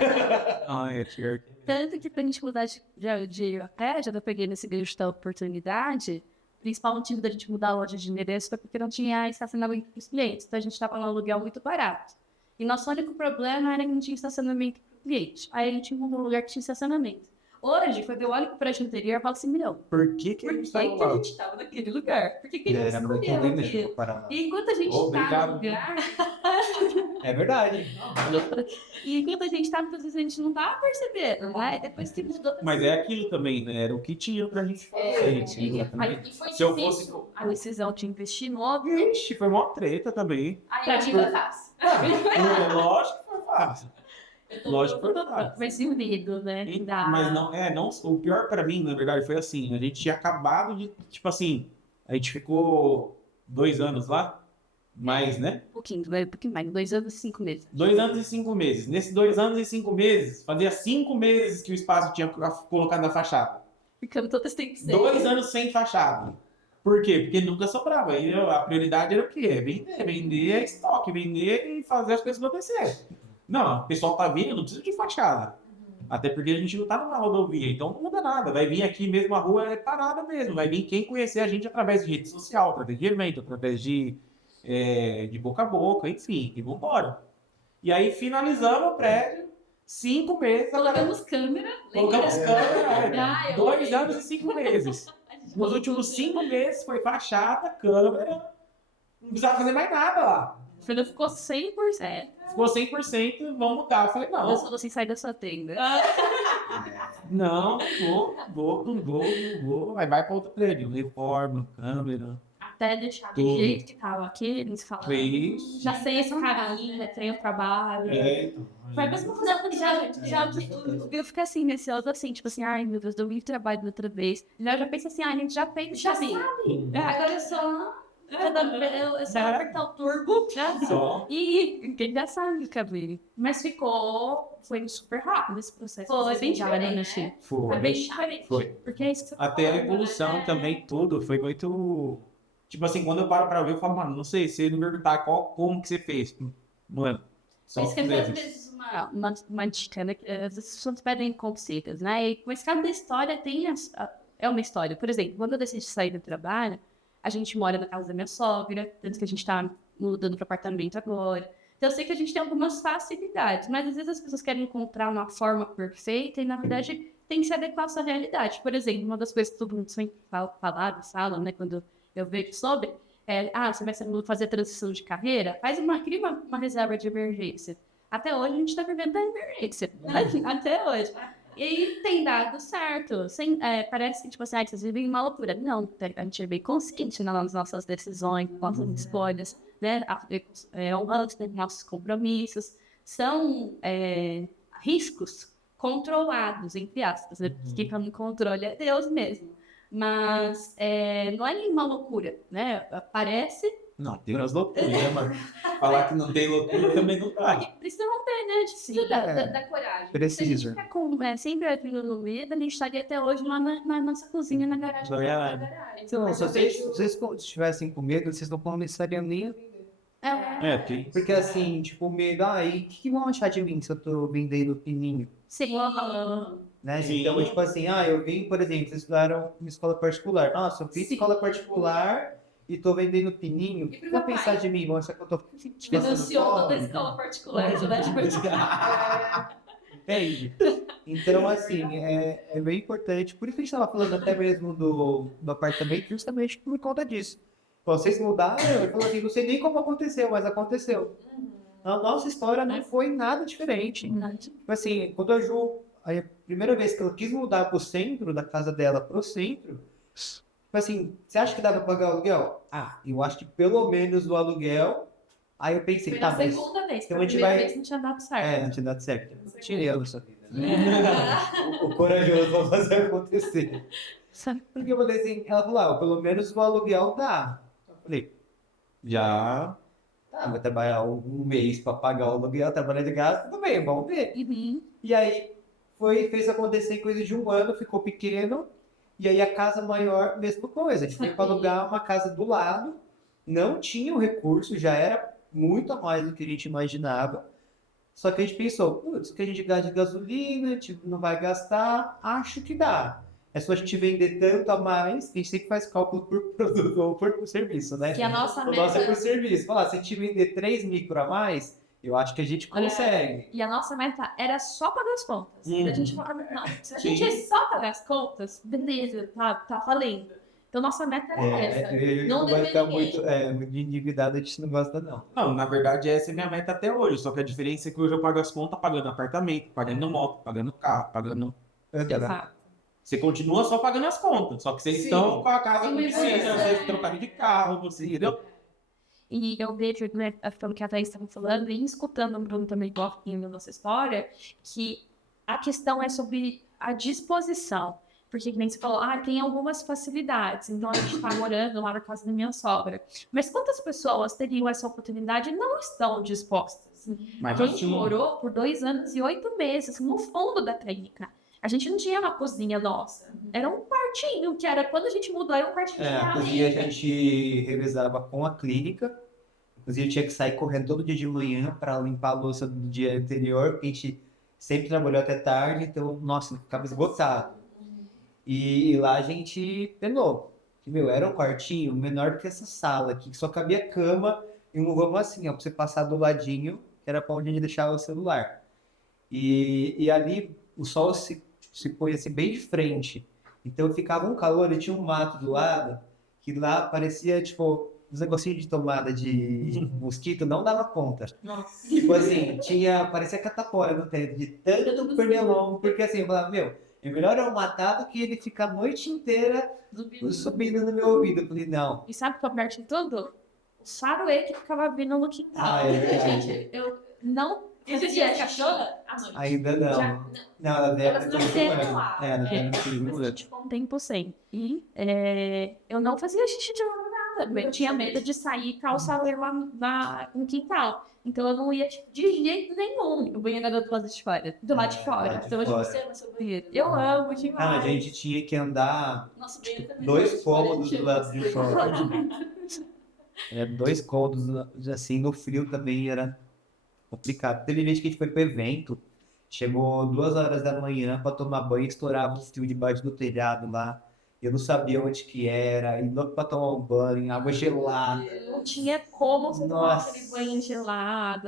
Tanto que pra gente mudar já eu peguei nesse gancho da oportunidade, o principal motivo da gente mudar a loja de endereço foi porque não tinha estacionamento para os clientes. Então a gente estava num aluguel muito barato. E nosso único problema era que não tinha estacionamento para o cliente. Aí a gente encontrou um lugar que tinha estacionamento. Hoje, quando eu olho para o prédio anterior, eu falo assim, meu, Por que a gente estava naquele lugar? Por que a gente escolheu aquilo? E enquanto a gente está no lugar... É verdade. E enquanto a gente tá, muitas vezes a gente não tá percebendo, né? Depois que mudou. Mas é aquilo também, né? Era o que tinha pra gente fazer. E foi Se eu difícil fosse... a decisão de investir no óbvio. Ixi, foi uma treta também. Pra mim foi fácil. Lógico que foi fácil. Lógico que foi fácil. Vai ser unido, né? Mas não, o pior pra mim, na verdade, foi assim, a gente tinha acabado de, tipo assim, a gente ficou 2 anos lá, mais, né? Um pouquinho mais, 2 anos e 5 meses. 2 anos e 5 meses. Nesses 2 anos e 5 meses, fazia 5 meses que o espaço tinha colocado na fachada. Ficamos todas sem ser. 2 anos sem fachada. Por quê? Porque nunca sobrava. Aí a prioridade era o quê? Vender estoque, vender e fazer as coisas acontecerem. Não, o pessoal tá vindo, não precisa de fachada. Até porque a gente não tá numa rodovia, então não muda nada. Vai vir aqui mesmo, a rua é parada mesmo. Vai vir quem conhecer a gente através de rede social, através de evento, através de boca a boca, enfim, e vambora. E aí finalizamos o prédio, 5 meses. Colocamos câmera. 2 anos e 5 meses. Nos últimos 5 meses foi fachada, câmera, não precisava fazer mais nada lá. O Fernando ficou 100%. Ficou 100%, vamos mudar. Eu falei, não. Eu falou assim, sai da sua tenda. Não vou. Aí vai pra outro prédio, reforma, câmera. Até deixar do jeito que tava aqui, eles falaram. Já sei esse cara aí, né? Treino trabalho. Vai pra você já eu fiquei assim, receosa assim, tipo assim, ai meu Deus, deu muito trabalho outra vez. Já pensa assim, a gente já fez, já sabe. Agora é só apertar o turbo, e quem já sabe o cabelo. Mas foi super rápido esse processo. Foi bem diferente. Foi bem diferente. Foi. Porque é isso que você até a evolução também, tudo, foi muito... Tipo assim, quando eu paro pra ver, eu falo, mano, não sei, se ele me perguntar como que você fez. Mano, só isso que às vezes uma dica, né? Às vezes as pessoas pedem conselhos, né? Mas cada história é uma história. Por exemplo, quando eu decidi sair do trabalho, a gente mora na casa da minha sogra, tanto que a gente tá mudando para apartamento agora. Então, eu sei que a gente tem algumas facilidades, mas às vezes as pessoas querem encontrar uma forma perfeita e, na verdade, tem que se adequar à sua realidade. Por exemplo, uma das coisas que todo mundo sempre fala, né, quando eu vejo sobre, você vai fazer a transição de carreira, cria uma reserva de emergência. Até hoje, a gente está vivendo da emergência. Até hoje. E aí tem dado certo. Parece que, tipo assim, vocês vivem uma loucura. Não, a gente é bem consciente nas nossas decisões, nas nossas escolhas, né? Honrando nossos compromissos. São riscos controlados, entre aspas. Né? Quem está no controle é Deus mesmo. Mas não é nenhuma loucura, né? Parece, Não, tem umas loucuras, né, mano? Falar que não tem loucura também não vale. Precisa não ter, né? Precisa da coragem. Precisa. Se a gente ficar com sempre aquilo no medo, a gente estaria até hoje lá na nossa cozinha, na garagem. Na garagem. Então, se vocês estivessem com medo, vocês não começariam nem a vender. É, tem. Porque assim, tipo, medo, e o que vão achar de mim se eu tô vendendo pininho? Sim. Né? Sim. Então, tipo assim, eu vim, por exemplo, vocês estudaram em escola particular. Nossa, eu fiz Sim. escola particular e tô vendendo pininho. O que vão pensar de mim? Vão achar que eu tô Financiou toda a escola particular, Entende? Então, assim, é bem importante. Por isso que a gente estava falando até mesmo do apartamento, justamente por conta disso. Vocês mudaram, eu falo assim, não sei nem como aconteceu, mas aconteceu. A nossa história não foi nada diferente. Tipo assim, quando a Ju, a primeira vez que ela quis mudar pro centro, da casa dela pro centro, tipo assim, você acha que dá pra pagar o aluguel? Eu acho que pelo menos o aluguel. Aí eu pensei, Foi tá, na mas segunda vez, então porque a gente a primeira vai- vez não tinha dado certo. não tinha dado certo. Tirei eu nessa vida. O corajoso pra fazer acontecer. Porque eu falei assim, ela falou, pelo menos o aluguel dá. Eu falei, já. Tá, vai trabalhar um mês pra pagar o aluguel, trabalhar de graça, tudo bem, vamos ver. E aí fez acontecer em coisa de um ano, ficou pequeno. E aí a casa maior, mesma coisa. A gente foi para alugar uma casa do lado, não tinha o recurso, já era muito a mais do que a gente imaginava. Só que a gente pensou, putz, que a gente gasta de gasolina, tipo, não vai gastar, acho que dá. É só a gente vender tanto a mais, a gente sempre faz cálculo por produto ou por serviço, né? Que a nossa O nosso é meta... por serviço. Falar, se a gente vender 3 micro a mais, eu acho que a gente consegue. E a nossa meta era só pagar as contas. Uhum. A gente falava, não, se a Sim. gente só pagar as contas, beleza, tá valendo. Então nossa meta era essa. Não vai ficar deveria. muito endividado, a gente não gosta, não. Não, na verdade essa é minha meta até hoje. Só que a diferença é que hoje eu pago as contas pagando apartamento, pagando moto, pagando carro, pagando. Exato. Você continua só pagando as contas. Só que vocês Sim. estão com a casa Sim, no mas precisa, vocês trocaram de carro, você entendeu? E eu vejo, né, pelo que a Thaís estava falando, e escutando o Bruno também um pouquinho da nossa história, que a questão é sobre a disposição. Porque, que nem você falou, tem algumas facilidades. Então, a gente está morando lá na casa da minha sogra. Mas quantas pessoas teriam essa oportunidade e não estão dispostas? Mas A gente morou por 2 anos e 8 meses no fundo da clínica. A gente não tinha uma cozinha nossa. Era um quartinho, que era quando a gente mudou, era um quartinho. A cozinha a gente revezava com a clínica. Inclusive, eu tinha que sair correndo todo dia de manhã para limpar a louça do dia anterior, porque a gente sempre trabalhou até tarde, então, nossa, ficava esgotado. E lá a gente penou. Era um quartinho menor do que essa sala aqui, que só cabia cama e um vamos assim, pra você passar do ladinho, que era pra onde a gente deixava o celular. E ali o sol se põe assim bem de frente. Então ficava um calor e tinha um mato do lado, que lá parecia, tipo, os negocinhos de tomada de mosquito, não dava conta. Nossa. Tipo assim, parecia catapora no teto, de tanto pernilongo, porque assim, eu falava, é melhor eu matar do que ele ficar a noite inteira subindo no meu ouvido. Eu falei, não. E sabe qual parte de tudo? O saruê que ficava vindo no quintal. Gente, eu não fazia cachorro à noite. Ainda não. Não, ela deve Elas nasceram lá. Ela deve ter Mas, tipo, um tempo sem. E eu não fazia xixi de nada. Eu tinha medo de sair e calçar lá no quintal. Então eu não ia de jeito nenhum. O banheiro era do lado de fora. Do lado de fora. Então eu você ama seu banheiro. Eu amo demais. A gente tinha que andar Nosso banheiro também 2 cômodos do lado de fora. 2 cômodos, assim, no frio também era complicado. Teve vez que a gente foi pro evento, chegou 2 horas da manhã pra tomar banho, estourava o fio debaixo do telhado lá. Eu não sabia onde que era, e louco pra tomar um banho, água gelada. Não tinha como você tomar Nossa. aquele banho gelado.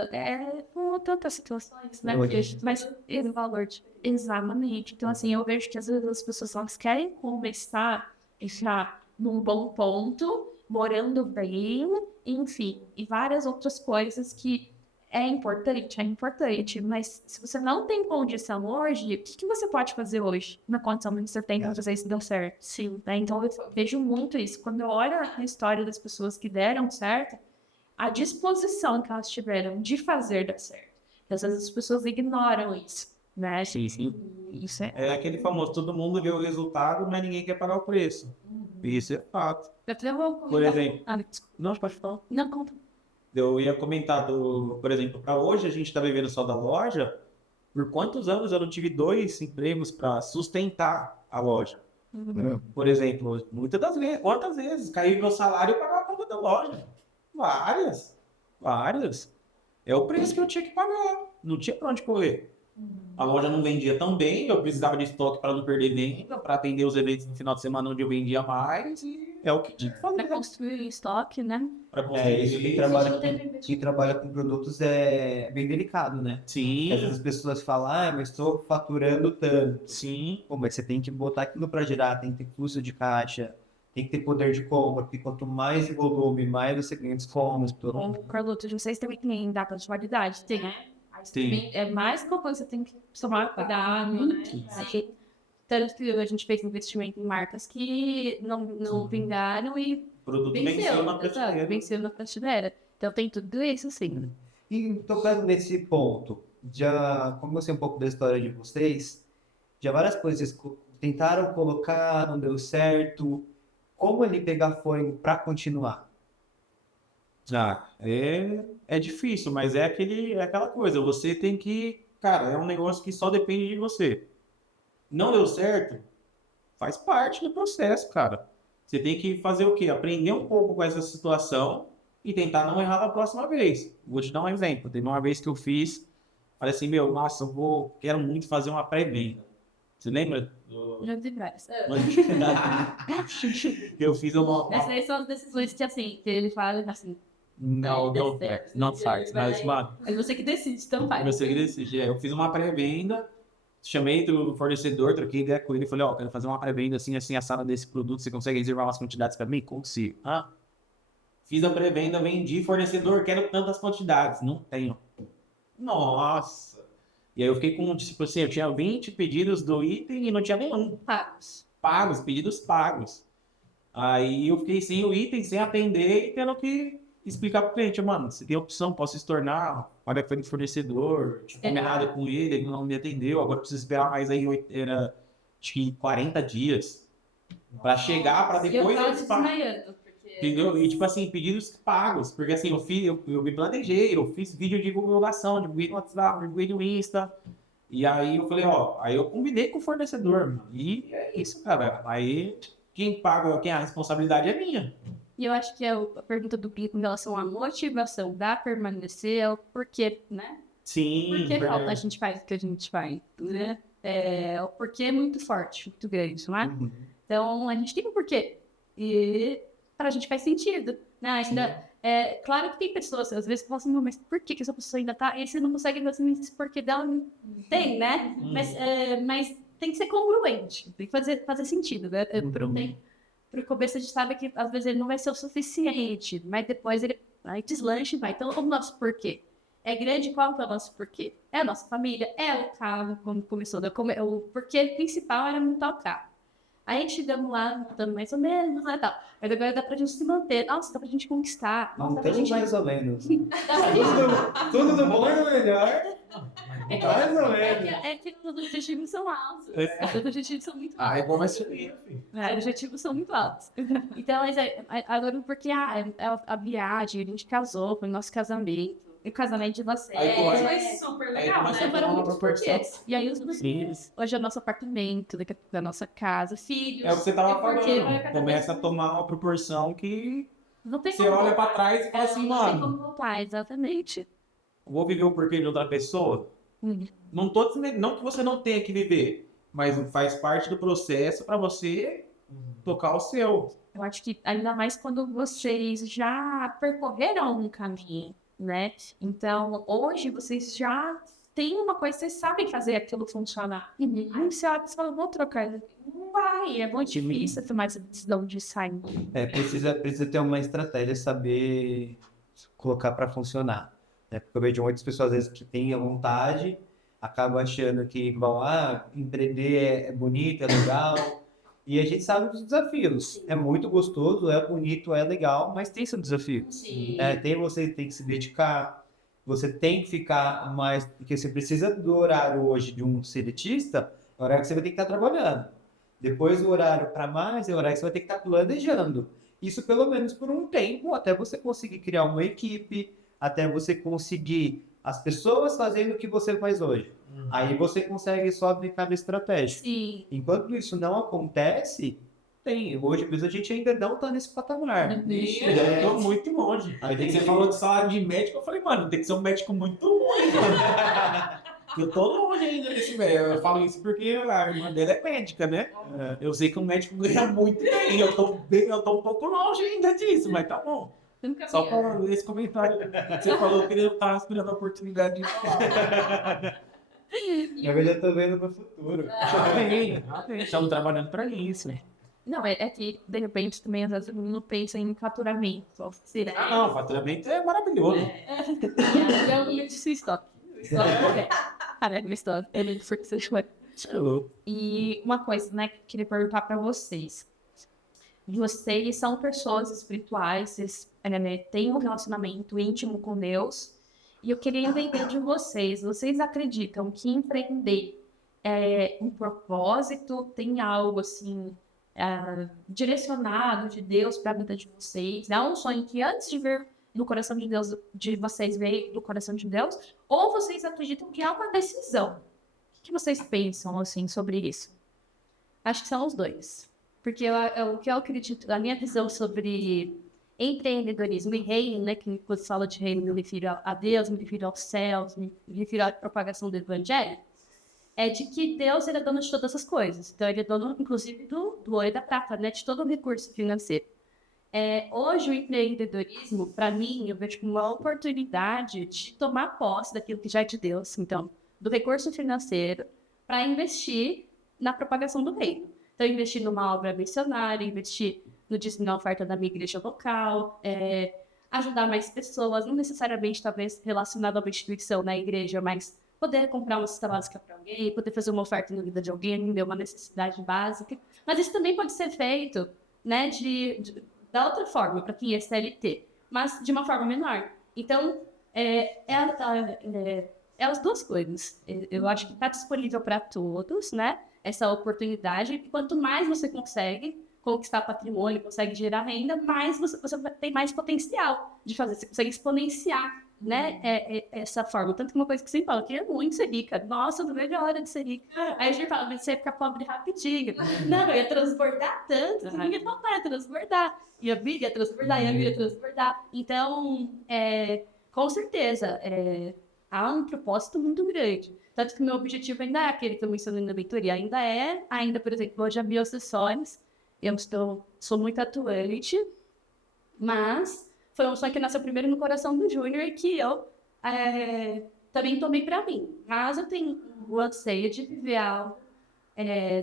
Com tantas situações, né? Hoje. Mas esse valor, exatamente. Então, assim, eu vejo que às vezes as pessoas elas querem começar já num bom ponto, morando bem, enfim, e várias outras coisas que é importante, mas se você não tem condição hoje, o que você pode fazer hoje na condição que você tem para fazer isso dar certo? Sim. Né? Então eu vejo muito isso. Quando eu olho a história das pessoas que deram certo, a disposição que elas tiveram de fazer dar certo. Às vezes as pessoas ignoram isso, né? Sim. Isso É aquele famoso, todo mundo vê o resultado, mas ninguém quer pagar o preço. Isso é fato. Eu vou Por exemplo. desculpa. Não, pode falar. Não, conta. Eu ia comentar, por exemplo, para hoje a gente está vivendo só da loja. Por quantos anos eu não tive 2 empregos para sustentar a loja? Por exemplo, muitas das vezes, quantas vezes caiu meu salário para pagar a conta da loja? Várias. Várias. É o preço que eu tinha que pagar. Não tinha para onde correr. A loja não vendia tão bem, eu precisava de estoque para não perder venda, para atender os eventos no final de semana onde eu vendia mais, e é o que tinha que fazer. Pra construir estoque, né? Pra construir Isso, quem trabalha com produtos é bem delicado, né? Porque às vezes Sim, as pessoas falam, mas estou faturando tanto. sim. Pô, mas você tem que botar aquilo para girar, tem que ter fluxo de caixa, tem que ter poder de compra, porque quanto mais volume, mais você ganha desconto. Bom, Carloto, não sei se também tem data de validade. Tem, né? Mas Tem. também é mais que uma coisa que você tem que tomar cuidado, né? Sim. Tanto que a gente fez investimento em marcas que não vingaram e O produto venceu na exato, prateleira. venceu na prateleira. Então tem tudo isso, sim. E tocando nesse ponto, já como eu sei um pouco da história de vocês, já várias coisas tentaram colocar, não deu certo. Como ele pegar fôlego para continuar? É difícil, mas é aquela coisa. Você tem que. Cara, é um negócio que só depende de você. Não deu certo, faz parte do processo, cara. Você tem que fazer o quê? Aprender um pouco com essa situação e tentar não errar na próxima vez. Vou te dar um exemplo. Teve uma vez que eu fiz, falei assim, nossa, quero muito fazer uma pré-venda. Você lembra? Já vi várias. Eu fiz uma. Essas aí são as decisões que, assim, que ele fala, assim, Não faz. Mas, mano, é você que decide, então faz. você que decide. Eu fiz uma pré-venda, chamei do fornecedor, troquei ideia com ele e falei, quero fazer uma pré-venda assim, assim, a sala desse produto, você consegue reservar umas quantidades pra mim? Consigo. Fiz a pré-venda, vendi, fornecedor, quero tantas quantidades. Não tenho. Nossa! E aí eu fiquei com, tipo assim, eu tinha 20 pedidos do item e não tinha nenhum. Pagos, pedidos pagos. Aí eu fiquei sem o item, sem atender e tendo que explicar pro cliente, mano, você tem opção, posso se tornar, olha que foi do fornecedor, tive nada com ele, ele não me atendeu, agora preciso esperar mais aí, acho que 40 dias pra chegar, pra depois Eu tava eles pagarem. desmaiando, porque... Entendeu? E tipo assim, pedidos pagos, porque assim, eu me planejei, eu fiz vídeo de divulgação, divulguei no WhatsApp, divulguei no Insta, e aí eu falei, aí eu combinei com o fornecedor, mano. E é isso, cara, aí quem paga, a responsabilidade é minha. E eu acho que a pergunta do Gui com relação à motivação da permanecer é o porquê, né? Sim. Por que falta a gente faz o que a gente faz, né? O porquê é muito forte, muito grande, não é? Então, a gente tem um porquê. E para a gente faz sentido, né? Ainda, claro que tem pessoas, às vezes, que falam assim, não, mas por que essa pessoa ainda tá? E você não consegue ver assim, esse porquê dela. Tem, né? Mas tem que ser congruente, tem que fazer sentido, né? Pro começo a gente sabe que às vezes ele não vai ser o suficiente, mas depois ele aí deslancha e vai. Então, o nosso porquê é grande, qual que é o nosso porquê? É a nossa família, é o carro, como começou. O porquê principal era montar o carro. Aí a gente chegamos lá, montando mais ou menos, né, tal. Mas agora dá pra gente se manter. Nossa, dá pra gente conquistar. Nossa, Não dá pra tem gente... mais ou menos. Dá pra gente... Tudo do bom e do melhor. Mais ou menos. É que os objetivos são altos. Os objetivos são muito altos. Ah, é bom, mas filho. Os objetivos são muito altos. Então, mas agora porque a viagem, a gente casou, foi o nosso casamento. E o casamento de vocês. Aí, pô, Foi super legal, começa né? a Foram tomar uma muitos proporção. porquês. E aí, os filhos. Hoje é o nosso apartamento, daqui a pouco é a nossa casa, filhos. É o que você tava porque vai falando. cada Começa a vez- tomar uma proporção que Não tem você como olha voltar. pra trás e fala assim, Não tem mano, como voltar, exatamente. vou viver o porquê de outra pessoa? Não tô dizendo, não que você não tenha que viver, mas faz parte do processo pra você tocar o seu. Eu acho que ainda mais quando vocês já percorreram um caminho, né? Então, hoje vocês já têm uma coisa, vocês sabem fazer aquilo funcionar. Aí você olha e fala, vou trocar. Não vai, é muito difícil tomar essa decisão de sair. Precisa ter uma estratégia, saber colocar para funcionar. Né? Porque eu vejo muitas pessoas, às vezes, que têm a vontade, acabam achando que vão, empreender é bonito, é legal. E a gente sabe dos desafios. É muito gostoso, é bonito, é legal, mas tem seus desafios. Sim. Você tem que se dedicar, você tem que ficar mais... Porque você precisa do horário hoje de um seletista, é o horário que você vai ter que estar trabalhando. Depois o horário para mais é horário que você vai ter que estar planejando. Isso pelo menos por um tempo, até você conseguir criar uma equipe, até você conseguir as pessoas fazendo o que você faz hoje. Aí você consegue só aplicar a estratégia. Sim. Enquanto isso não acontece, hoje mesmo a gente ainda não está nesse patamar. Eu tô muito longe. Aí tem que você falou de salário de médico, eu falei, mano, tem que ser um médico muito ruim, mano. Eu tô longe ainda desse médico. Eu falo isso porque a irmã dele é médica, né? Eu sei que um médico ganha muito bem. Eu tô um pouco longe ainda disso, mas tá bom. Nunca Só vi. pra esse comentário. Você falou que ele tava esperando a oportunidade de falar. Na verdade, eu tô vendo no futuro. Estamos trabalhando pra isso. Não, é que, de repente, também, às vezes, não pensa em faturamento. Só será? Não, o faturamento é maravilhoso. É um momento de estoque. Cara, meu estoque. É muito forte. E uma coisa, né, que eu queria perguntar pra vocês. Vocês são pessoas espirituais, vocês têm um relacionamento íntimo com Deus. E eu queria entender de vocês. Vocês acreditam que empreender é um propósito? Tem algo, assim, direcionado de Deus para a vida de vocês? É um sonho que antes de ver no coração de Deus, de vocês veio do coração de Deus? Ou vocês acreditam que é uma decisão? O que vocês pensam, assim, sobre isso? Acho que são os dois. Porque o que eu acredito, a minha visão sobre empreendedorismo e reino, né, que quando se fala de reino, me refiro a Deus, me refiro aos céus, me refiro à propagação do evangelho, é de que Deus ele é dono de todas essas coisas. Então, ele é dono, inclusive, do ouro e da prata, né, de todo o recurso financeiro. Hoje, o empreendedorismo, para mim, eu vejo como uma oportunidade de tomar posse daquilo que já é de Deus, então, do recurso financeiro, para investir na propagação do reino. Então, investir numa obra missionária, investir no dízimo na oferta da minha igreja local, ajudar mais pessoas, não necessariamente, talvez, relacionado a uma instituição na igreja, mas poder comprar uma cesta básica para alguém, poder fazer uma oferta na vida de alguém, uma necessidade básica. Mas isso também pode ser feito, né, da outra forma, para quem é CLT, mas de uma forma menor. Então, as duas coisas. Eu acho que está disponível para todos, né? Essa oportunidade. E quanto mais você consegue conquistar patrimônio, consegue gerar renda, mais você tem mais potencial de fazer. Você consegue exponenciar, né? Essa forma. Tanto que uma coisa que você fala, eu queria muito ser rica. Nossa, eu não vejo a hora de ser rica. Aí a gente fala, mas você ia ficar pobre rapidinho. Não, eu ia transbordar tanto. Não ia faltar, ia transbordar. E a vida ia transbordar, e a vida ia transbordar. Então, com certeza, há um propósito muito grande. Tanto que meu objetivo ainda é aquele que eu mencionei na mentoria. Ainda, por exemplo, hoje a bioacessórios. Eu sou muito atuante, mas foi um sonho que nasceu primeiro no coração do Júnior e que eu também tomei para mim. Mas eu tenho o anseio de viver algo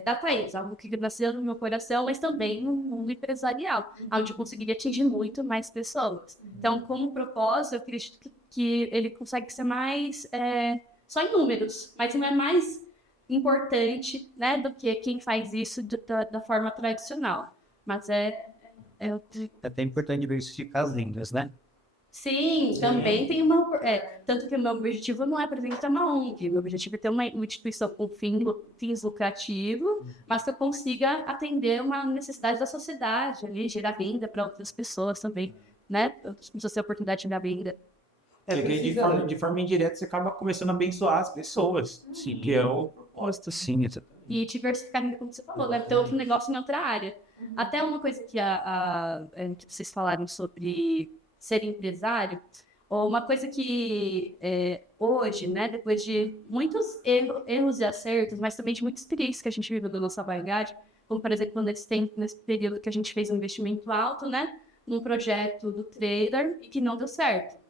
da Thaís, algo que nasceu no meu coração, mas também no mundo empresarial, onde eu conseguiria atingir muito mais pessoas. Então, como propósito, eu acredito que ele consegue ser mais só em números, mas não é mais importante, né, do que quem faz isso da forma tradicional. Mas é até importante diversificar as línguas, né? Sim, também tem uma... tanto que o meu objetivo não é, por exemplo, ter uma ONG. Meu objetivo é ter uma instituição com fins lucrativos, mas que eu consiga atender uma necessidade da sociedade, ali, gerar renda para outras pessoas também, né? Precisa ter a oportunidade de gerar renda. Porque de forma indireta você acaba começando a abençoar as pessoas. Sim, que é o propósito, sim. E diversificar, como você falou, né? Ter outro negócio em outra área. Até uma coisa que que vocês falaram sobre ser empresário, ou uma coisa que hoje, né, depois de muitos erros e acertos, mas também de muitas experiências que a gente viveu da nossa bagagem, como, por exemplo, nesse período que a gente fez um investimento alto, né, num projeto do trader e que não deu certo.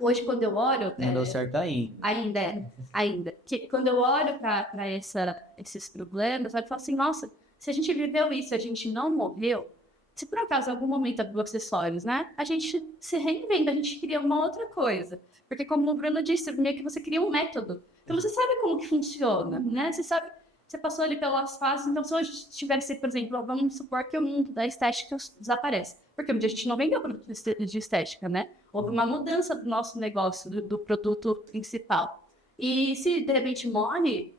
Hoje, quando eu olho... Não deu certo ainda. Ainda. Quando eu olho para esses problemas, eu falo assim, nossa, se a gente viveu isso, a gente não morreu, se por acaso em algum momento abriu acessórios, né? A gente se reinventa, a gente cria uma outra coisa. Porque como o Bruno disse, meio que você cria um método. Então você sabe como que funciona, né? Você sabe, você passou ali pelas fases, então se hoje tivesse, por exemplo, vamos supor que o mundo da estética desaparece. Porque um dia a gente não vendeu produto de estética, né? Houve uma mudança do nosso negócio, do produto principal. E se de repente morre,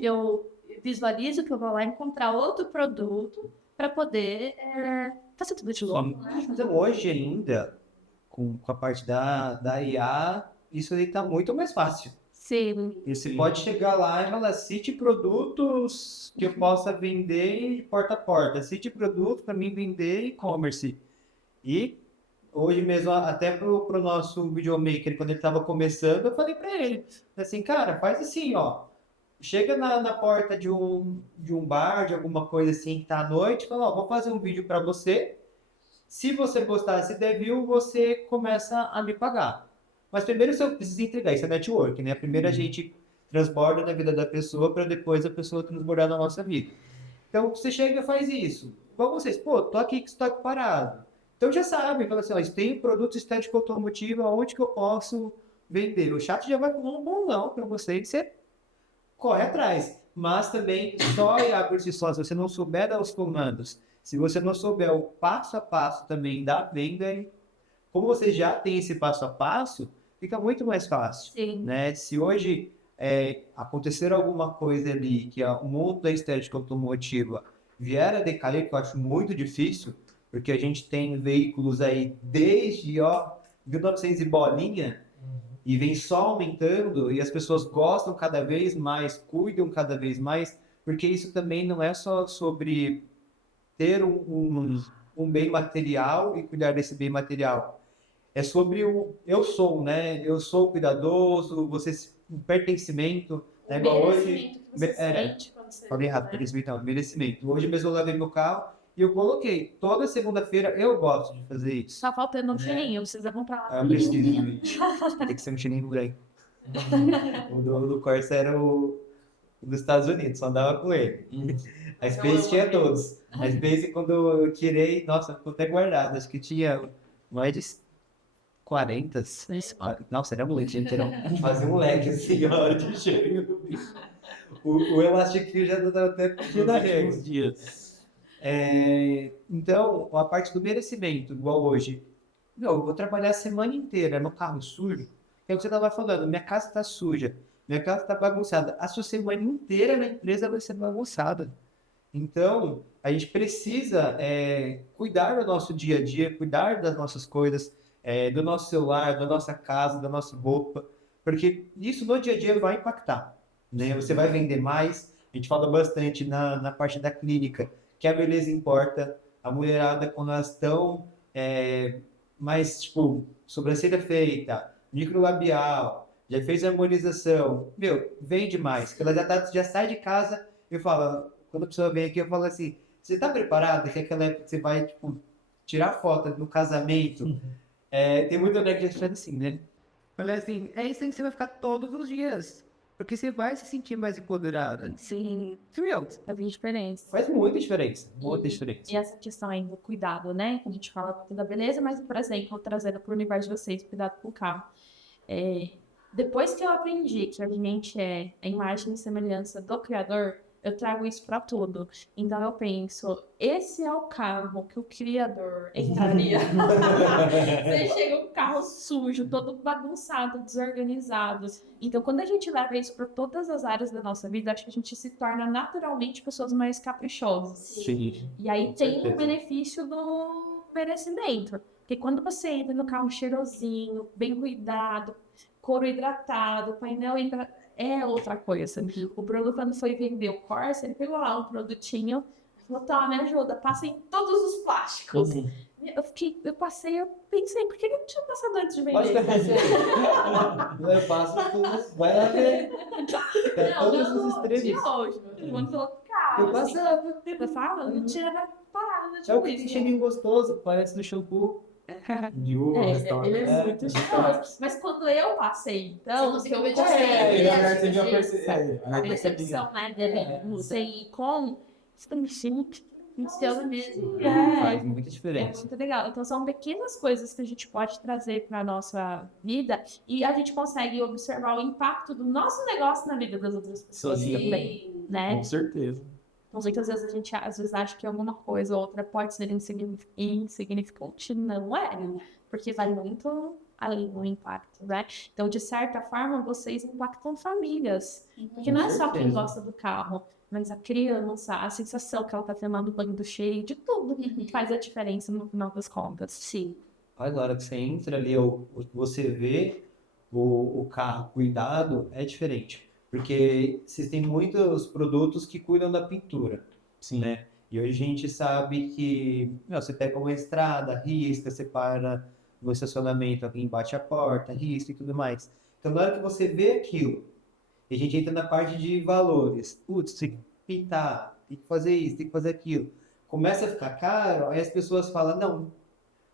eu visualizo que eu vou lá encontrar outro produto para poder fazer tudo de novo. Então, hoje ainda, com a parte da IA, isso aí tá muito mais fácil. Sim. E você pode chegar lá e falar, cite produtos que eu possa vender porta a porta, cite produtos para mim vender e-commerce. E hoje mesmo, até pro nosso videomaker, quando ele estava começando, eu falei para ele, assim, cara, faz assim, ó, chega na porta de um bar, de alguma coisa assim, que tá à noite, fala, ó, vou fazer um vídeo para você, se você postar esse review, você começa a me pagar. Mas primeiro você precisa entregar, isso é network, né? Primeiro a gente transborda na vida da pessoa para depois a pessoa transbordar na nossa vida. Então você chega e faz isso. Igual vocês, pô, tô aqui com estoque parado. Então já sabe, fala assim, ó, tem produto estético automotivo, aonde que eu posso vender? O chat já vai falar um bom não para você e você corre atrás. Mas também só IA por si só, se você não souber dar os comandos, se você não souber o passo a passo também da venda, como você já tem esse passo a passo, fica muito mais fácil. Sim. Né? Se hoje acontecer alguma coisa ali, que o mundo da estética automotiva vier a decair, que eu acho muito difícil, porque a gente tem veículos aí desde 1900 e bolinha, e vem só aumentando, e as pessoas gostam cada vez mais, cuidam cada vez mais, porque isso também não é só sobre ter um bem material e cuidar desse bem material. É sobre o eu sou, né? Eu sou cuidadoso, um pertencimento. Né? Igual hoje. Falei errado, pertencimento não, merecimento. Hoje mesmo eu lavei meu carro e eu coloquei. Toda segunda-feira eu gosto de fazer isso. Só faltando um cheirinho, precisa comprar lá. Eu preciso, gente. Tem que ser um cheirinho branco. O do Corsa era o dos Estados Unidos, só andava com ele. A Space tinha todos. A Space, quando eu tirei, nossa, ficou até guardado. Acho que tinha mais de 40. Nossa, era muito, gente. Fazia um leque assim, ó, de cheirinho do bicho. O elastiquinho já estava até pedindo a regra. dias. Então, a parte do merecimento, igual hoje. Eu vou trabalhar a semana inteira no carro sujo. É o que você estava falando, minha casa está suja, minha casa está bagunçada. A sua semana inteira na empresa vai ser bagunçada. Então, a gente precisa cuidar do nosso dia a dia, cuidar das nossas coisas, do nosso celular, da nossa casa, da nossa roupa, porque isso no dia a dia vai impactar. Né? Você vai vender mais. A gente fala bastante na parte da clínica, que a beleza importa. A mulherada, quando elas estão mais, tipo, sobrancelha feita, microlabial, já fez harmonização, vende mais. Porque ela já sai de casa e fala, quando a pessoa vem aqui, eu falo assim, você tá preparado? Que é aquela época que você vai, tipo, tirar foto no casamento. Tem muita mulher que já faz assim, né? Falei assim, é isso que você vai ficar todos os dias. Porque você vai se sentir mais empoderada. Sim. Viu? Faz diferença. Faz muita diferença. Muita diferença. E essa questão aí do cuidado, né? A gente fala da beleza, mas, por exemplo, trazendo para o universo de vocês, cuidado com o carro. Depois que eu aprendi que a gente é a imagem e semelhança do Criador, eu trago isso para tudo. Então eu penso, esse é o carro que o Criador entraria. Você chega com um carro sujo, todo bagunçado, desorganizado. Então quando a gente leva isso para todas as áreas da nossa vida, acho que a gente se torna naturalmente pessoas mais caprichosas. Sim. E aí tem o benefício do merecimento. Porque quando você entra no carro cheirosinho, bem cuidado, couro hidratado, painel é outra coisa. O Bruno, quando foi vender o Corsa, ele pegou lá um produtinho, falou, tá, me ajuda, passa em todos os plásticos. Eu passei, eu pensei, por que eu não tinha passado antes de vender? Eu passo tudo, vai lá ver. Todos os extremos. Hoje. O Bruno falou, cara, Eu passava. eu falo, não tinha parada de É o que tem cheirinho gostoso, parece do shampoo. De uva, ele é muito cheiroso. Mas quando eu passei, então, Você conseguiu ver a percepção, né, dele, você ir com funciona mesmo. Faz muita É diferença. muito legal. Então, são pequenas coisas que a gente pode trazer para a nossa vida e a gente consegue observar o impacto do nosso negócio na vida das outras pessoas também, né? Com certeza. Então, muitas vezes a gente acha que alguma coisa ou outra pode ser insignificante, não é, porque vai muito ali no impacto, né? Então, de certa forma, vocês impactam famílias. Porque não é só quem certeza. gosta do carro, mas a criança, a sensação que ela tá tomando banho do cheio, de tudo faz a diferença no final das contas. Sim. Olha, na hora que você entra ali, você vê o carro cuidado, é diferente. Porque existem muitos produtos que cuidam da pintura, Sim. né? E hoje a gente sabe que você pega uma estrada, risca, você para no estacionamento, alguém bate a porta, risca e tudo mais. Então, na hora que você vê aquilo, e a gente entra na parte de valores. Putz, tem que pintar, tem que fazer isso, tem que fazer aquilo. Começa a ficar caro, aí as pessoas falam, não,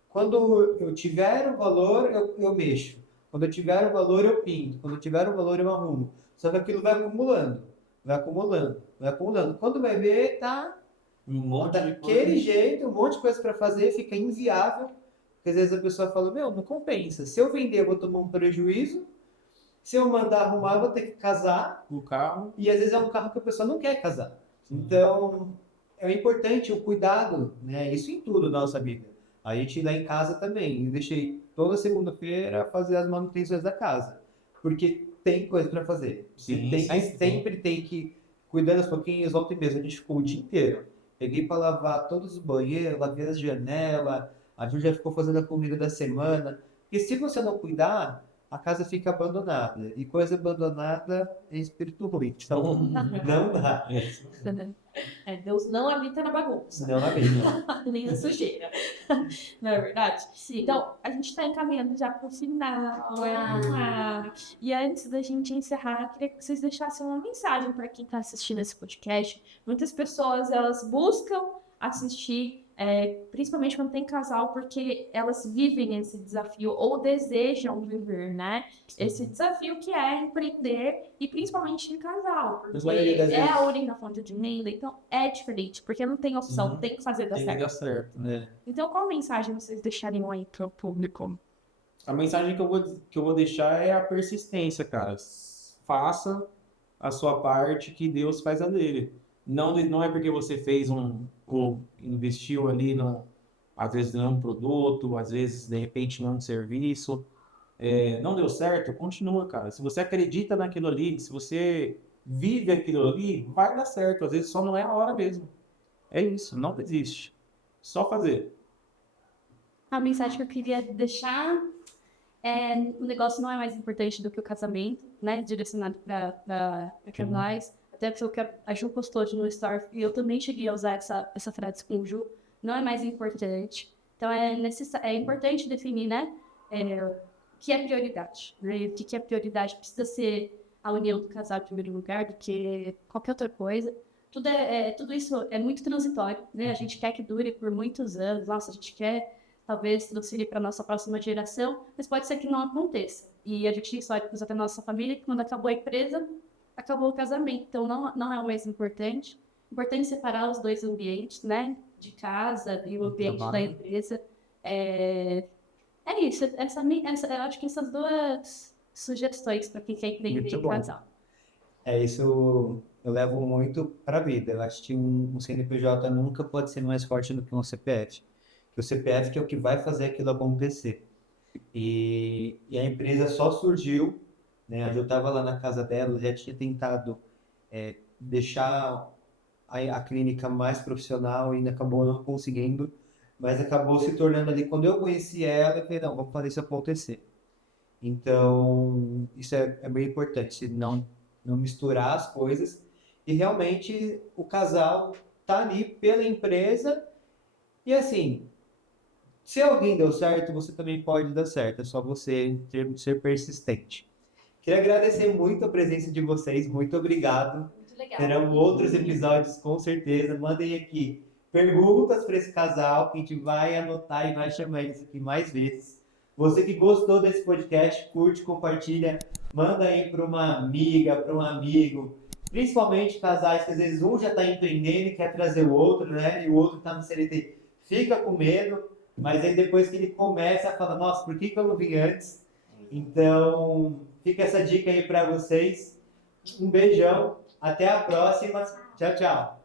quando eu tiver o valor, eu mexo. Quando eu tiver o valor, eu pinto. Quando eu tiver o valor, eu arrumo. Só que aquilo vai acumulando, vai acumulando, vai acumulando. Quando vai ver, tá Um monte de daquele coisa. jeito, um monte de coisa para fazer, fica inviável. Porque às vezes a pessoa fala, meu, não compensa. Se eu vender, eu vou tomar um prejuízo. Se eu mandar arrumar, eu vou ter que casar. O carro. E às vezes é um carro que a pessoa não quer casar. Então, é importante o cuidado, né? Isso em tudo na nossa vida. A gente lá em casa também. Eu deixei toda segunda-feira fazer as manutenções da casa. Porque tem coisa para fazer. Você Sim, tem, sim. sempre tem que cuidar aos pouquinhos. Ontem mesmo a gente ficou o dia inteiro. Peguei para lavar todos os banheiros, lavei as janelas. A gente já ficou fazendo a comida da semana. E se você não cuidar, a casa fica abandonada. E coisa abandonada é espírito ruim. Então, não dá. É, Deus não habita na bagunça, Não dá mesmo. nem na sujeira. Não é verdade? Sim. Então, a gente está encaminhando já para o final. E antes da gente encerrar, eu queria que vocês deixassem uma mensagem para quem está assistindo esse podcast. Muitas pessoas, elas buscam assistir, principalmente quando tem casal, porque elas vivem esse desafio ou desejam viver, né? Esse desafio que é empreender e principalmente em casal, porque maioria das é vezes- a única fonte de renda, então é diferente, porque não tem opção, Sim. tem que fazer dar Tem que certo. dar certo. né? Então, qual mensagem vocês deixariam aí pro público? A mensagem que eu vou deixar é a persistência, cara. Faça a sua parte que Deus faz a dele. Não é porque você fez investiu ali, às vezes não é um produto, às vezes de repente não é um serviço. Não deu certo, continua, cara. Se você acredita naquilo ali, se você vive aquilo ali, vai dar certo. Às vezes só não é a hora mesmo. É isso, não desiste. Só fazer. A mensagem que eu queria deixar é: o negócio não é mais importante do que o casamento, né? Direcionado para casais. Até porque a Ju postou no story e eu também cheguei a usar essa frase com o Ju. Não é mais importante. Então é importante definir, né? O que é prioridade. Né? O que é prioridade precisa ser a união do casal em primeiro lugar do que qualquer outra coisa. Tudo isso é muito transitório, né? A gente quer que dure por muitos anos. Nossa, a gente quer talvez transferir para a nossa próxima geração, mas pode ser que não aconteça. E a gente tem históricos até na nossa família que quando acabou a empresa, acabou o casamento. Então não é o mais importante. Importante separar os dois ambientes, né? De casa e o ambiente da empresa. É isso. Eu acho que essas duas sugestões para quem quer empreender Muito em bom. casal. Isso eu levo muito para a vida. Eu acho que um CNPJ nunca pode ser mais forte do que um CPF. Que o CPF que é o que vai fazer aquilo acontecer. E a empresa só surgiu, né? Eu estava lá na casa dela, já tinha tentado deixar a clínica mais profissional e acabou não conseguindo, mas acabou se tornando ali. Quando eu conheci ela, eu falei, não, vamos fazer isso acontecer. Então, isso é bem importante, não misturar as coisas. E realmente o casal tá ali pela empresa e assim, se alguém deu certo, você também pode dar certo. É só você ser persistente. Queria agradecer muito a presença de vocês. Muito obrigado. Muito legal. Terão outros episódios, com certeza. Mandem aqui perguntas para esse casal, que a gente vai anotar e vai chamar eles aqui mais vezes. Você que gostou desse podcast, curte, compartilha. Manda aí para uma amiga, para um amigo. Principalmente casais que às vezes um já está empreendendo e quer trazer o outro, né? E o outro está no CLT. Fica com medo. Mas aí depois que ele começa a falar, nossa, por que eu não vim antes? Então, fica essa dica aí para vocês. Um beijão, até a próxima. Tchau, tchau.